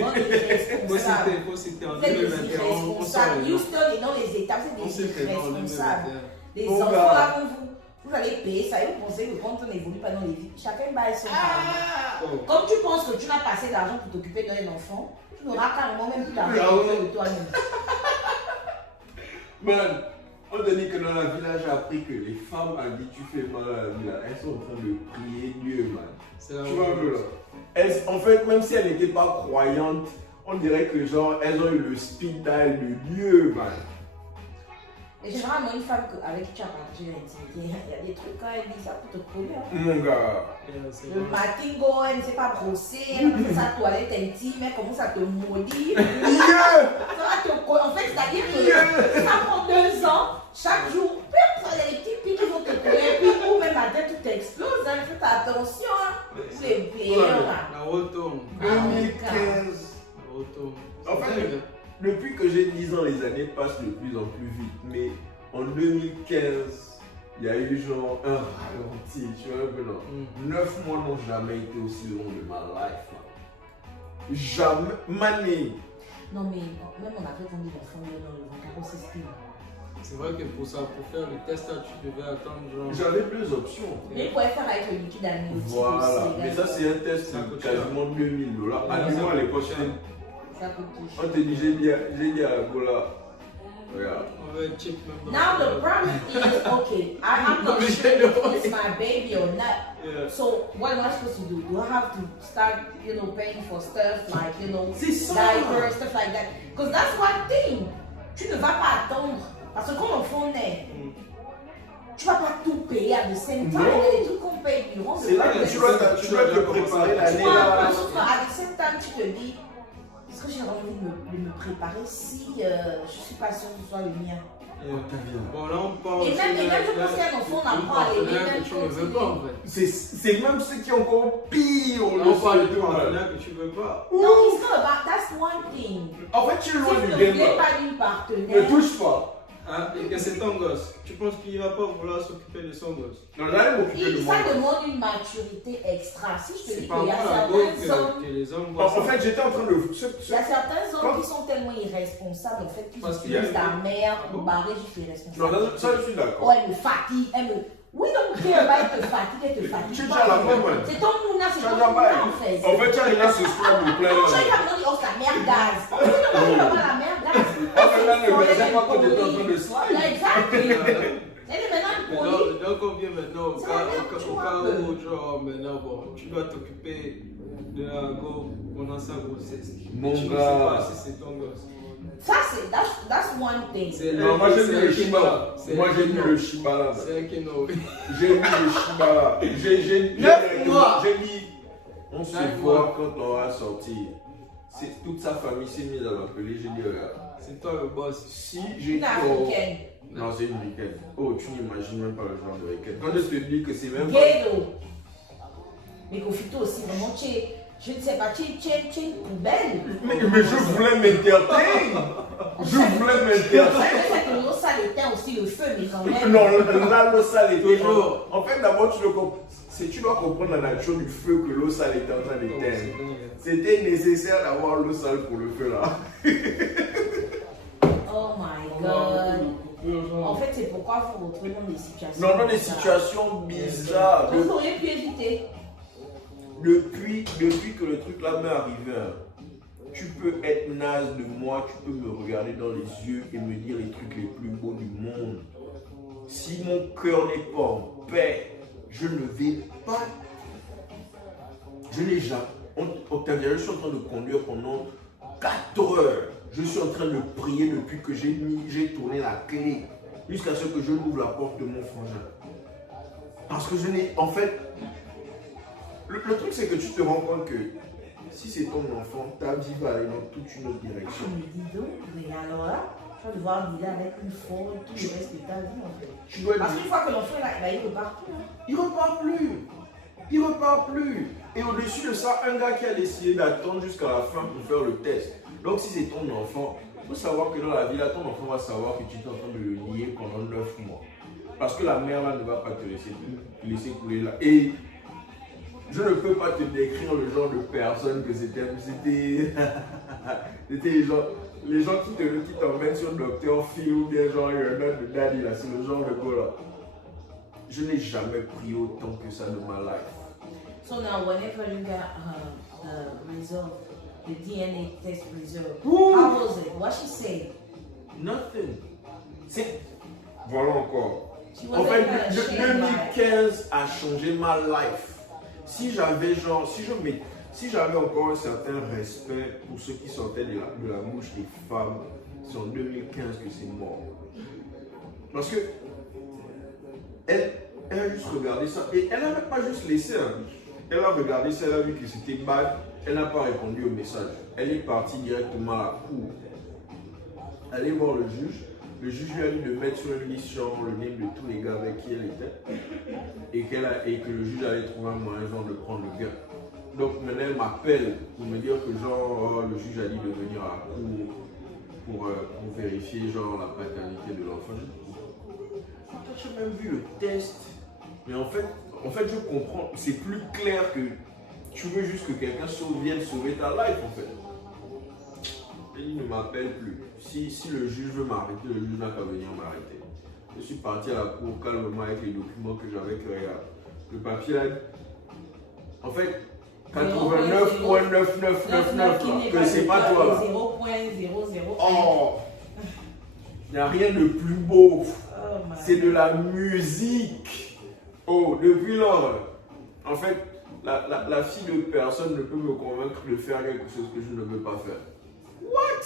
On est irresponsables. Faut citer en Vous êtes des 2021. irresponsables. Houston est dans les États, vous On êtes s'est des fait en irresponsables. 2021. Les Oh, enfants bah. là comme vous allez payer ça et vous pensez que quand on n'évolue pas dans les vies, chacun baille son parent. Comme tu penses que tu n'as pas assez d'argent pour t'occuper d'un enfant, tu n'auras carrément même plus d'argent de toi-même. Man, on te dit que dans la village, j'ai appris que les femmes à qui tu fais mal à la vie, là, elles sont en train de prier Dieu, man. C'est la Tu vois un peu là. En fait, même si elles n'étaient pas croyantes, on dirait que genre, elles ont eu le speed dial de Dieu, man. Et généralement, une femme avec qui tu as partagé l'intimité, il y a des trucs quand elle dit ça pour te coller. Hein. Mon gars. Le matingo, elle ne sait pas brosser, elle fait sa toilette intime, elle commence à te maudire. En fait, c'est-à-dire que ça prend 2 ans, chaque jour, il y a des petits pics qui vont te coller, puis ou même la tête, tout explose. Hein. Faites attention, hein. Les players là. La retourne. 2015. La retourne. En fait, depuis que j'ai 10 ans, les années passent de plus en plus vite. Mais en 2015, il y a eu genre un ralenti. Tu vois un peu non? 9 mois n'ont jamais été aussi longs de ma life. Man. Jamais. Mané. Non, mais même on a fait tomber l'enfant dans le ventre, on s'exprime. C'est vrai que pour ça, pour faire le test, là, tu devais attendre genre. J'avais deux options. Mais il pourrait faire avec le liquide amniotique Voilà, aussi. mais ça c'est un test Ça coûte quasiment 2000 $. À nous, à l'époque, Ça coûte tout on cher. te dit, j'ai dit à la Gola, regarde. On va être cheap même. Now the problem is, okay, I'm not sure if it's my baby or not. Yeah. So what am I supposed to do? Do I have to start, paying for stuff like, C'est ça. diapers, stuff like that? Because that's one thing. Tu ne vas pas attendre. Parce que quand l'enfant naît, tu vas pas tout payer à the same time. Non. Il y a des trucs qu'on paye durant C'est là que tu dois te préparer l'année Tu vois, là. à the same time, tu te dis, est-ce que j'ai envie de me préparer si je suis pas sûre que ce soit le mien? Bon, là, on parle. Et même, je pense qu'un enfant n'apprend à aimer, même que tu ne veux pas, en fait. C'est même ceux qui ont encore pire. Là, on parle de partenaire que tu veux pas. Non, it's not about, that's one thing. En fait, tu es Si loin tu du ne game. voulais pas d'une Ne partenaire, touche pas. Ah, et que c'est ton gosse. Tu penses qu'il va pas vouloir s'occuper de son gosse? Non, j'allais m'occuper de moi. ça demande une maturité extra. Si je te C'est dis pas qu'il y a moi la go certains hommes, que les hommes En voient ça. fait, j'étais en train de. il y a certains hommes qui sont tellement irresponsables, en fait, qu'ils Parce qu'il y a- utilisent la mère pour barrer juste les Non, responsabilités. ça, je suis d'accord. Oh, elle me fatigue, elle me... We don't care about elle te fatigue, elle te fatigue. Tu es pas. déjà la même, ouais. C'est ton mouna, c'est Tu as ton déjà mouna, pas. en fait. En fait, tu as déjà ce soir de plein. Non, j'ai pas demandé, oh, la mère gaz. On peut demander la mère gaz. En fait, là, le verset, moi, quand t'étais en train de slide. Là, exactement. Elle est maintenant une polie. Donc on vient maintenant au C'est cas, la même, au tu cas vois, où genre maintenant bon, tu dois t'occuper de la go pendant sa grossesse. Mon tu ne sais gars. pas si c'est ton gosse. Ça, c'est that's one thing. C'est Non, moi, j'ai mis le elle qui Shiba. n'a. C'est Moi, elle j'ai qui mis n'a. le Shiba là. C'est elle qui n'a. J'ai mis le Shiba là. Neuf mois. J'ai dit, on se 9 voit mois. quand on va sortir. Toute sa famille s'est mise à m'appeler. J'ai dit, regarde, C'est toi le boss. si j'ai Une africaine. Non, c'est une week-end. Oh, tu n'imagines même pas le genre de week-end. Quand je te dis que c'est même pas. Ghetto. Mais Kofito aussi, vraiment, je ne sais pas, tu es une poubelle. Mais je voulais m'entertainer. Je voulais m'entertainer. C'est que l'eau sale éteint aussi le feu, mais quand même. Non, là, l'eau sale est Toujours. En fait, d'abord, tu dois comprendre la nature du feu que l'eau sale était en train d'éteindre. C'était nécessaire d'avoir l'eau sale pour le feu là. Oh my god. En fait, c'est pourquoi vous vous retrouvez dans des situations. Non, dans des bizarres. situations bizarres. Vous auriez pu éviter. Depuis que le truc là m'est arrivé, tu peux être naze de moi, tu peux me regarder dans les yeux et me dire les trucs les plus beaux du monde. Si mon cœur n'est pas en paix, je ne vais pas. Je n'ai jamais. Je suis en train de conduire pendant 4 heures. Je suis en train de prier depuis que j'ai tourné la clé jusqu'à ce que je ouvre la porte de mon frangin. Parce que je n'ai. En fait, le truc c'est que tu te rends compte que si c'est ton enfant, ta vie va aller dans toute une autre direction. Mais dis donc, mais alors là, tu vas devoir dealer avec une faute tout le reste de ta vie en fait. Tu dois Parce dire, qu'une fois que l'enfant est là, bah, il repart plus. Hein. il repart plus. Il repart plus. Et au-dessus de ça, un gars qui a décidé d'attendre jusqu'à la fin pour faire le test. Donc si c'est ton enfant, il faut savoir que dans la vie, là, ton enfant va savoir que tu es en train de le nier pendant 9 mois. Parce que la mère là ne va pas te laisser couler là. Et je ne peux pas te décrire le genre de personne que c'était. C'était les gens qui t'emmènent sur Dr. Phil ou bien genre You're not the daddy là, c'est le genre de gars là. Je n'ai jamais pris autant que ça de ma life. So now, whenever you got the result, the DNA test result, Ooh. how was it? What she said? Nothing. Voilà encore. She En wasn't fait, kind of ashamed, like, 2015 a changé ma life. Si j'avais encore un certain respect pour ceux qui sortaient de la bouche des femmes, c'est en 2015 que c'est mort. Parce que elle a juste regardé ça et elle n'a même pas juste laissé. Hein. Elle a regardé ça, elle a vu que c'était bad. Elle n'a pas répondu au message. Elle est partie directement à la cour. Elle est voir le juge. Le juge lui a dit de mettre sur une liste genre le nom de tous les gars avec qui elle était et que le juge allait trouver un moyen genre de prendre le gars. Donc maintenant elle m'appelle pour me dire que genre le juge a dit de venir à la cour pour vérifier genre la paternité de l'enfant. Toi tu as même vu le test. Mais en fait je comprends, c'est plus clair que tu veux juste que quelqu'un vienne sauver ta life en fait. Il ne m'appelle plus. si le juge veut m'arrêter, le juge n'a qu'à venir m'arrêter. Je suis parti à la cour calmement avec les documents que j'avais créés. Le papier là, en fait, 89,9999, que c'est pas toi là. 0.001. Oh, il n'y a rien de plus beau. Oh, C'est de la musique. Oh, depuis lors, en fait, la fille de personne ne peut me convaincre de faire quelque chose que je ne veux pas faire. What?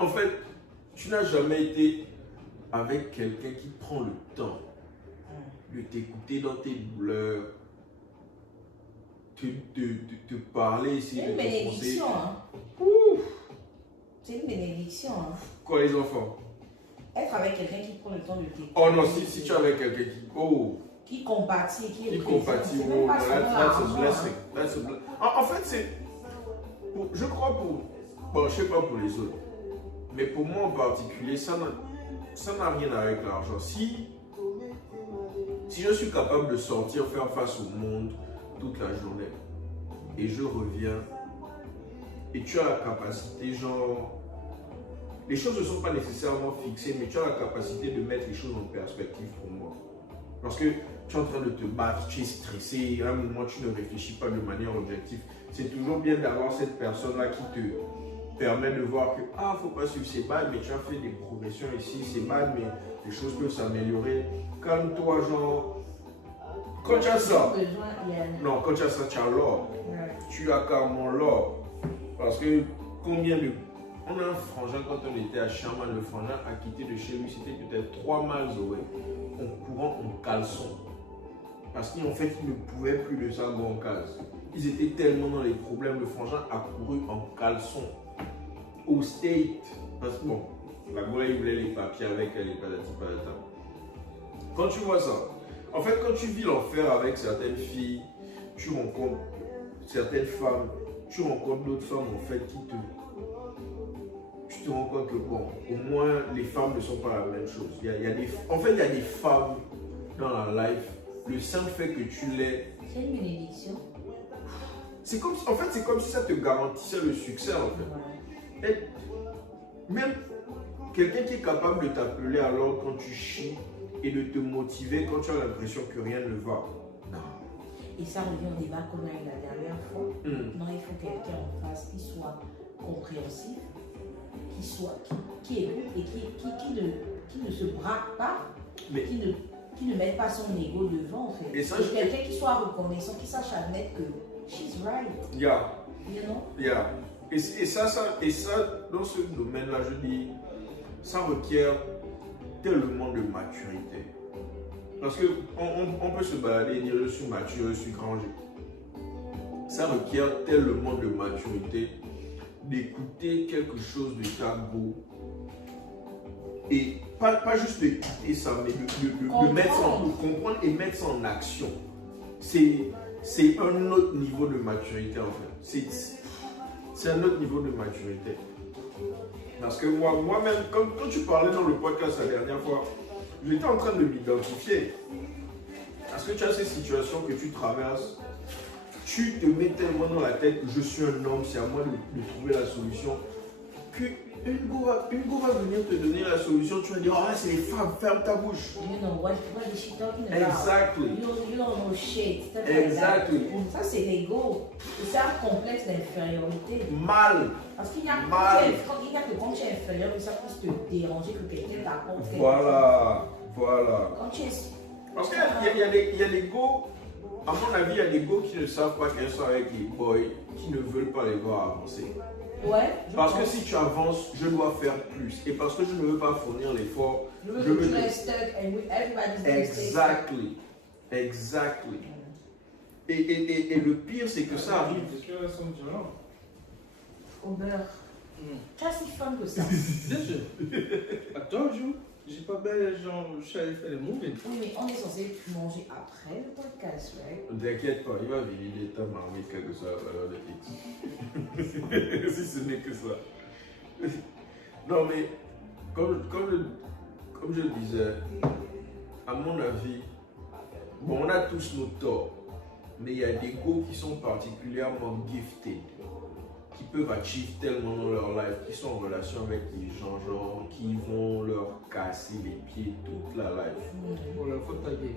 En fait, tu n'as jamais été avec quelqu'un qui prend le temps de t'écouter dans tes douleurs, te parler, essayer c'est de une te bénédiction. conseiller. Hein. C'est une bénédiction. Hein. Quoi, les enfants? Être avec quelqu'un qui prend le temps de t'écouter. Oh non, si tu es avec quelqu'un qui compatit, qui est compatit, présent. C'est même pas seulement that's a l'argent, blessing. hein. That's a blessing. En fait, c'est. Je crois bon, je sais pas pour les autres, mais pour moi en particulier, ça n'a rien avec l'argent. Si je suis capable de sortir, faire face au monde toute la journée, et je reviens, et tu as la capacité, genre. Les choses ne sont pas nécessairement fixées, mais tu as la capacité de mettre les choses en perspective pour moi. Parce que tu es en train de te battre, tu es stressé, à un moment tu ne réfléchis pas de manière objective. C'est toujours bien d'avoir cette personne-là qui te permet de voir que, faut pas suivre ces balles, mais tu as fait des progressions ici, ces balles, mais les choses peuvent s'améliorer. Calme-toi, genre. Quand tu as ça, non, quand tu as ça, tu as l'or. Tu as carrément l'or. Parce que combien de. On a un frangin quand on était à Chaman, le frangin a quitté de chez lui, c'était peut-être 3 miles away, en courant en caleçon. Parce qu'en fait, il ne pouvait plus de ça en case. Ils étaient tellement dans les problèmes, le frangin a couru en caleçon au State. Parce que bon, la gola, il voulait les papiers avec elle, les patati patata. Quand tu vois ça, en fait, quand tu vis l'enfer avec certaines filles, tu rencontres certaines femmes, tu rencontres d'autres femmes en fait qui te rends compte que bon, au moins les femmes ne sont pas la même chose. En fait, il y a des femmes dans la life, le simple fait que tu l'aies. C'est une bénédiction. C'est comme si ça te garantissait le succès en fait. Et même quelqu'un qui est capable de t'appeler alors quand tu chies et de te motiver quand tu as l'impression que rien ne va. Et ça revient au débat qu'on a eu la dernière fois. Non, il faut quelqu'un en face qui soit compréhensif, qui écoute et qui ne se braque pas, mais, qui ne met pas son ego devant en fait. Et ça, quelqu'un qui soit reconnaissant, qui sache admettre que she's right. Yeah. You know? Yeah. Et ça, dans ce domaine-là, je dis, ça requiert tellement de maturité. Parce qu'on peut se balader et dire je suis mature, je suis grand. Ça requiert tellement de maturité d'écouter quelque chose de ta go et pas juste d'écouter ça, mais de mettre ça en comprendre et mettre ça en action. C'est un autre niveau de maturité en fait. C'est un autre niveau de maturité. Parce que moi-même, quand tu parlais dans le podcast la dernière fois, j'étais en train de m'identifier. Parce que tu as ces situations que tu traverses, tu te mets tellement dans la tête que je suis un homme, c'est à moi de trouver la solution, qu'une go va venir te donner la solution, tu vas dire, c'est les femmes, ferme ta bouche. You know, what is she talking about? Exactly. You don't know shit. Exactly. Ça, c'est l'ego. C'est un complexe d'infériorité. Mal. Parce qu'il n'y a, que quand tu es inférieur, ça puisse te déranger que quelqu'un t'apporte. Voilà. Quand tu es... Parce qu'il y a des go, à mon avis, il y a des go qui ne savent pas qu'elles sont avec les boys, qui ne veulent pas les voir avancer. Ouais. Parce que si tu avances, je dois faire plus. Et parce que je ne veux pas fournir l'effort, je veux que tu restes stuck and everybody's Exactly. Et le pire, c'est que ça arrive. Au beurre. Tu as si faim que ça. Bien sûr. Attends, j'ai pas belle, genre, je suis allé faire les mouvements. Oui, mais on est censé manger après le podcast, right? Ne t'inquiète pas, il va valider ta marmite quelque chose à l'heure de X. Si ce n'est que ça. Non, mais comme je le disais, à mon avis, bon, on a tous nos torts, mais il y a des go qui sont particulièrement gifted. qui peuvent achieve tellement dans leur life, qui sont en relation avec des gens genre qui vont leur casser les pieds toute la life. Pour la faute à qui?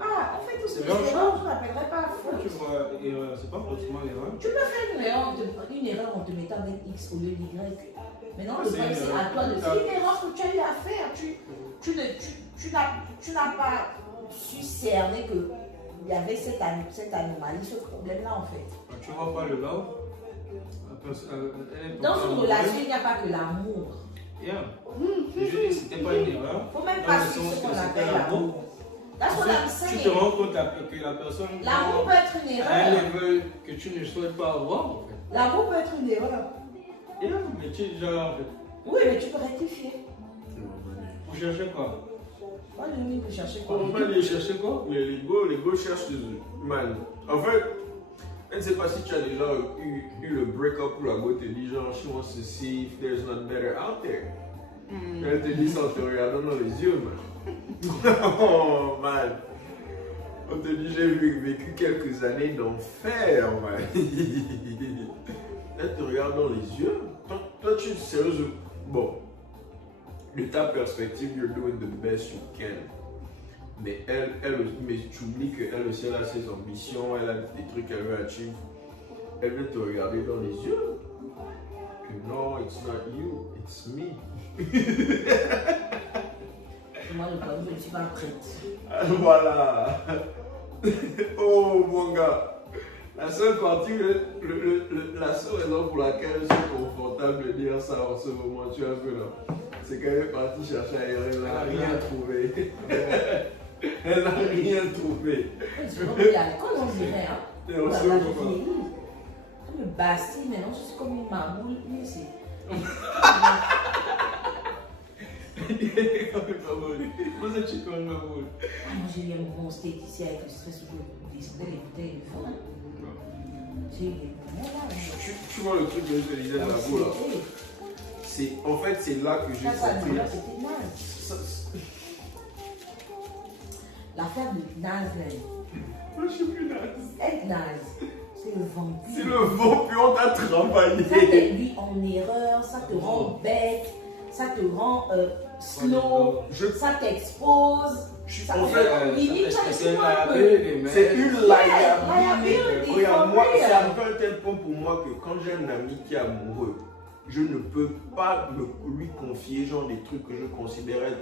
Ah, en fait, tout ce C'est que leur je choix. ne l'appellerais pas faute. Tu vois, erreur, c'est pas forcément l'erreur. Tu peux faire une erreur en te mettant avec X au lieu d'Y. Maintenant, le C'est problème, une c'est erreur. à toi de faire une erreur que tu as eu à faire. Tu n'as pas su cerner qu'il y avait cette anomalie, ce problème-là, en fait. Tu vois pas le love. Dans une relation, il n'y a pas que l'amour. Yeah. Je dis, c'était pas une erreur. Il ne faut même Dans pas le suivre sens ce que qu'on c'était appelle l'amour. l'amour. That's what I'm Tu te saying. rends compte que la personne. L'amour peut être une à un erreur. level que tu ne souhaites pas avoir, en fait. L'amour peut être une erreur. Yeah, mais tu es déjà là, en fait. Oui, mais tu peux rectifier. Vous cherchez quoi? Moi, je ne peux chercher quoi. Vous cherchez quoi? Les go cherchent man. En fait, je ne sais pas si tu as déjà eu le break-up où la go te dit genre, she wants to see if there's not better out there. Elle te dit ça en te regardant dans les yeux, man. Oh, man. On te dit, j'ai vécu quelques années d'enfer, man. Elle te regarde dans les yeux. Toi, tu es sérieuse. Bon, de ta perspective, you're doing the best you can. Mais mais tu oublies qu'elle aussi, elle a ses ambitions, elle a des trucs qu'elle veut achieve. Elle veut te regarder dans les yeux. Que non, it's not you, it's me. Moi, le problème, je ne suis pas prête. Voilà. Oh mon gars. La seule partie, la seule raison pour laquelle je suis confortable de dire ça en ce moment, tu vois ce que là, c'est qu'elle est partie chercher ailleurs, elle n'a rien trouvé. Elle n'a rien trouvé. C'est comme il y a l'école, on dirait, hein. Et Oh on là se là, voit. je vieillis. Je me bastille maintenant, je suis comme une mamoule. Mais c'est. Vous êtes chic comme ma boule. Ah, moi, j'ai eu un bon steak ici avec une espèce de bouteilles de vin. J'ai eu des bons là. Tu vois le truc que je te disais de la boule là. En fait, c'est là que j'ai Ça, compris. c'était naze. Ça, L'affaire de naze, là. moi, je suis plus naze. Être naze, c'est le vampire. C'est le vent, puis on t'a travaillé. Ça t'induit en erreur, ça te rend bête, ça te rend slow, ça t'expose. Ça En fait, limite, ça c'est te la c'est une liability. liability, Regarde, for moi, real. ça me fait un tel point pour moi que quand j'ai un ami qui est amoureux, je ne peux pas lui confier genre des trucs que je considérais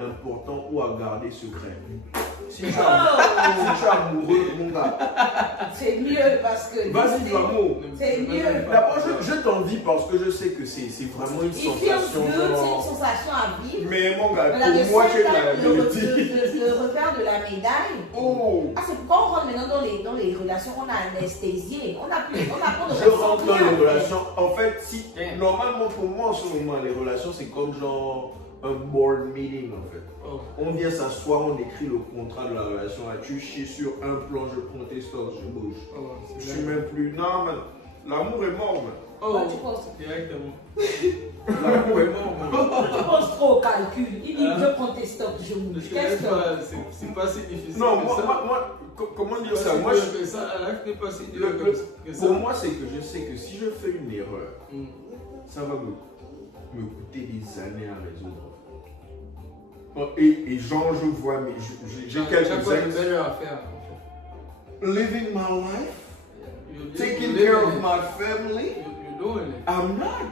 importants ou à garder secret. Si tu es amoureux, mon gars, C'est mieux parce que. vas-y, l'amour. C'est mieux. D'abord, je t'envie parce que je sais que c'est vraiment une Il feels sensation. good, c'est une Genre... sensation à vivre. Mais mon gars, Mais la pour moi, tu es la deuxième, liability. le revers de la médaille. Oh! Ah, c'est pourquoi on rentre maintenant dans les relations, on a anesthésié. On a pas de Je rentre dans les rien. relations. En fait, si normalement pour moi en ce moment, les relations c'est comme genre un board meeting en fait. Oh. On vient s'asseoir, on écrit le contrat de la relation. Là, tu chies sur un plan, je prends tes stocks, je bouge. Oh, Je c'est suis même plus. Non, man. L'amour est mort, man. Oh, Tu penses directement. L'amour est mort, man. Tu penses trop au calcul. Il dit je prends tes stocks, je Parce bouge. que Qu'est-ce que c'est pas si difficile. Non, que ça. moi, comment dire ça? Moi, Moi, je fais ça, la life n'est pas si dur que ça. pour moi, c'est que je sais que si je fais une erreur, Mm. ça va me coûter des années à résoudre. Et genre, je vois, mais j'ai quelques Chaque fois, ex. une belle affaire. Living my life, You're taking living care of it. my family, You're doing it. I'm not.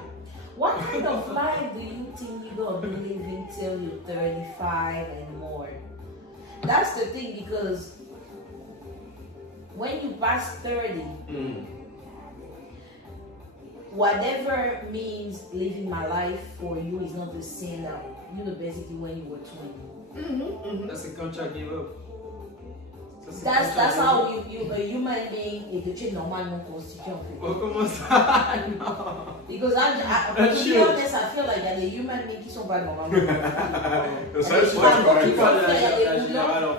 What kind of life do you think you're gonna be living till you're 35 and more? That's the thing because when you pass 30, whatever means living my life for you is not the same now. You know, basically when you were 20. Ça, c'est quand tu as give up. Ça, c'est That's quand tu as give how up. a human being et que tu es normalement constitué en fait. Oh, comment ça? Because to be honest, I feel like il y a des human beings qui sont pas normalement constitués. Ça, je suis Il d'accord avec y toi.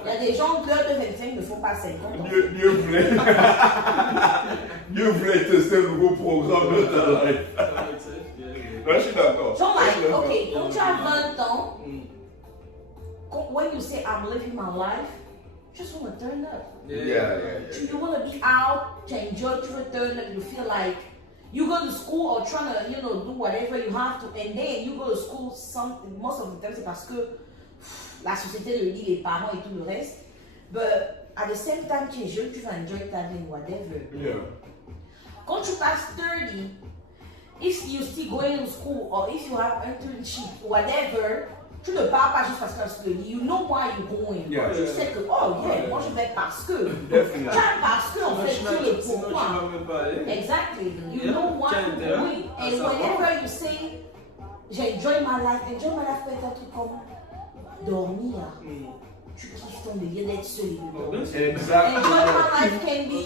a des gens de 25 ne font pas 50 ans. Dieu voulait. Dieu voulait tester un nouveau programme de ta life. Là, je suis d'accord. So Je suis like, d'accord. okay, quand tu as 20 ans, when you say I'm living my life, just want to turn up. Yeah. You want to be out tu enjoy, tu return, you feel like you go to school or trying to, you know, do whatever you have to, and then you go to school, most of the time, c'est parce que la société le dit, les parents et tout le reste. But at the same time, tu es jeune, tu vas enjoy ta vie, whatever. Yeah. Quand tu passes 30, if you still going to school or if you have internship, whatever, tu ne pars pas juste parce que tu le dis. You know why you're going. Yeah. Tu sais que, oh yeah, moi je vais parce que. Definitely. Parce que, en fait, tu le Sinon, tu pourquoi. vas même pas aller. Exactly. You Yeah. know why Tu as you're intérêt going. à And savoir. whenever you say, j'enjoy my life peut être un truc comme dormir. Tu kiffes ton délire d'être seul et de dormir. Enjoy Exactement. my life can be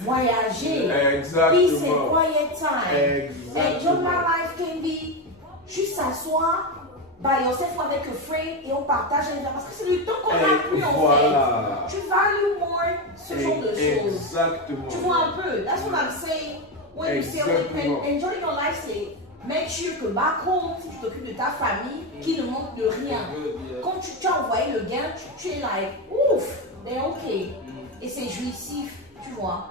voyager. Peace and Exactement. quiet time. Enjoy my life can be juste s'asseoir, by yourself ou avec un friend et on partage les parce que c'est le temps qu'on a plus en Voilà. fait. Tu values more ce genre de choses. Exactement. Tu vois un peu. That's what I'm saying. When you say Exactement. enjoy your life, c'est make sure que back home, si tu t'occupes de ta famille, qui ne manque de rien. Quand tu as envoyé le gain, tu es like, ouf, they're okay. Et c'est jouissif, tu vois.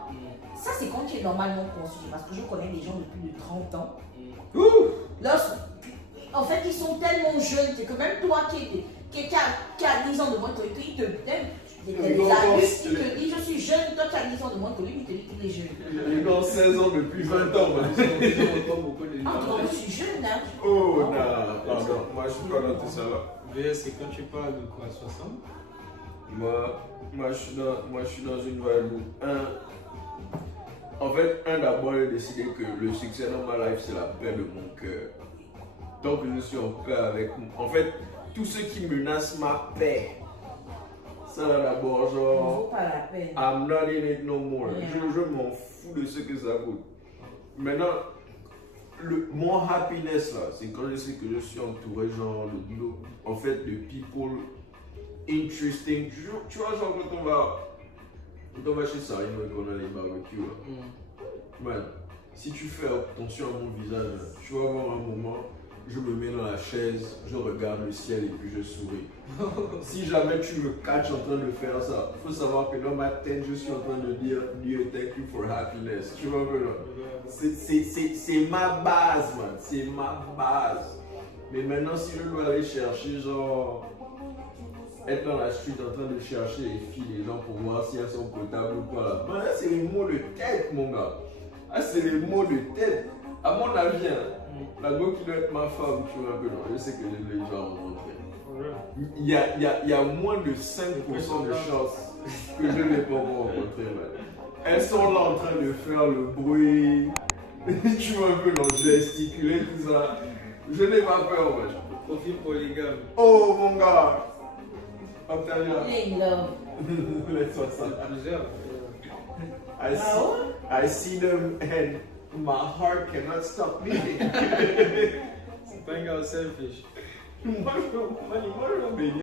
Ça, c'est quand tu es normalement constitué. Parce que je connais des gens de plus de 30 ans. En fait, ils sont tellement jeunes que même toi qui a 10 ans de moins que lui, il te t'aime. Des adultes qui te disent, je suis jeune, toi qui as 10 ans de moins que lui, il te dit qu'il est jeune. Il a 16 ans depuis 20 ans. Ah, toi, je suis jeune, hein. Oh, non, pardon. Moi, je suis pas dans tout ça là. C'est quand tu parles de quoi, 60? Moi, je suis dans une vibe où, en fait, d'abord, j'ai décidé que le succès dans ma life, c'est la paix de mon cœur. Tant que je suis en paix avec, en fait, tout ce qui menace ma paix, ça là d'abord, Ça ne genre, vaut pas la peine. I'm not in it no more. Yeah. Je m'en fous de ce que ça coûte. Maintenant, mon happiness là, c'est quand je sais que je suis entouré, genre, en fait, de people interesting. Tu vois, genre, quand on va chez Sarino et qu'on a les barbecues là. Man, si tu fais attention à mon visage, tu vas avoir un moment, je me mets dans la chaise, je regarde le ciel et puis je souris. Si jamais tu me catches en train de faire ça, il faut savoir que dans ma tête, je suis en train de dire Dieu, thank you for happiness. Tu vois un peu là? C'est ma base, man. C'est ma base. Mais maintenant, si je dois aller chercher, genre, être dans la street en train de chercher les filles des gens pour voir si elles sont potables ou pas là, ben là, c'est les mots de tête, mon gars. Ah, c'est les mots de tête. À mon avis, la go qui doit être ma femme, tu vois un peu, je sais que les gens vont rencontrer. Il y a moins de 5% de chances que je ne l'ai pas rencontré. Elles sont là en train de faire le bruit, tu vois un peu, donc gesticuler, tout ça. Je n'ai pas peur, man. Profil polygame. Oh mon gars! Octavia, Il est in love. laisse-moi ça. Plusieurs. I see them and my heart cannot stop beating. C'est pas un gars selfish. Moi, je veux baigner.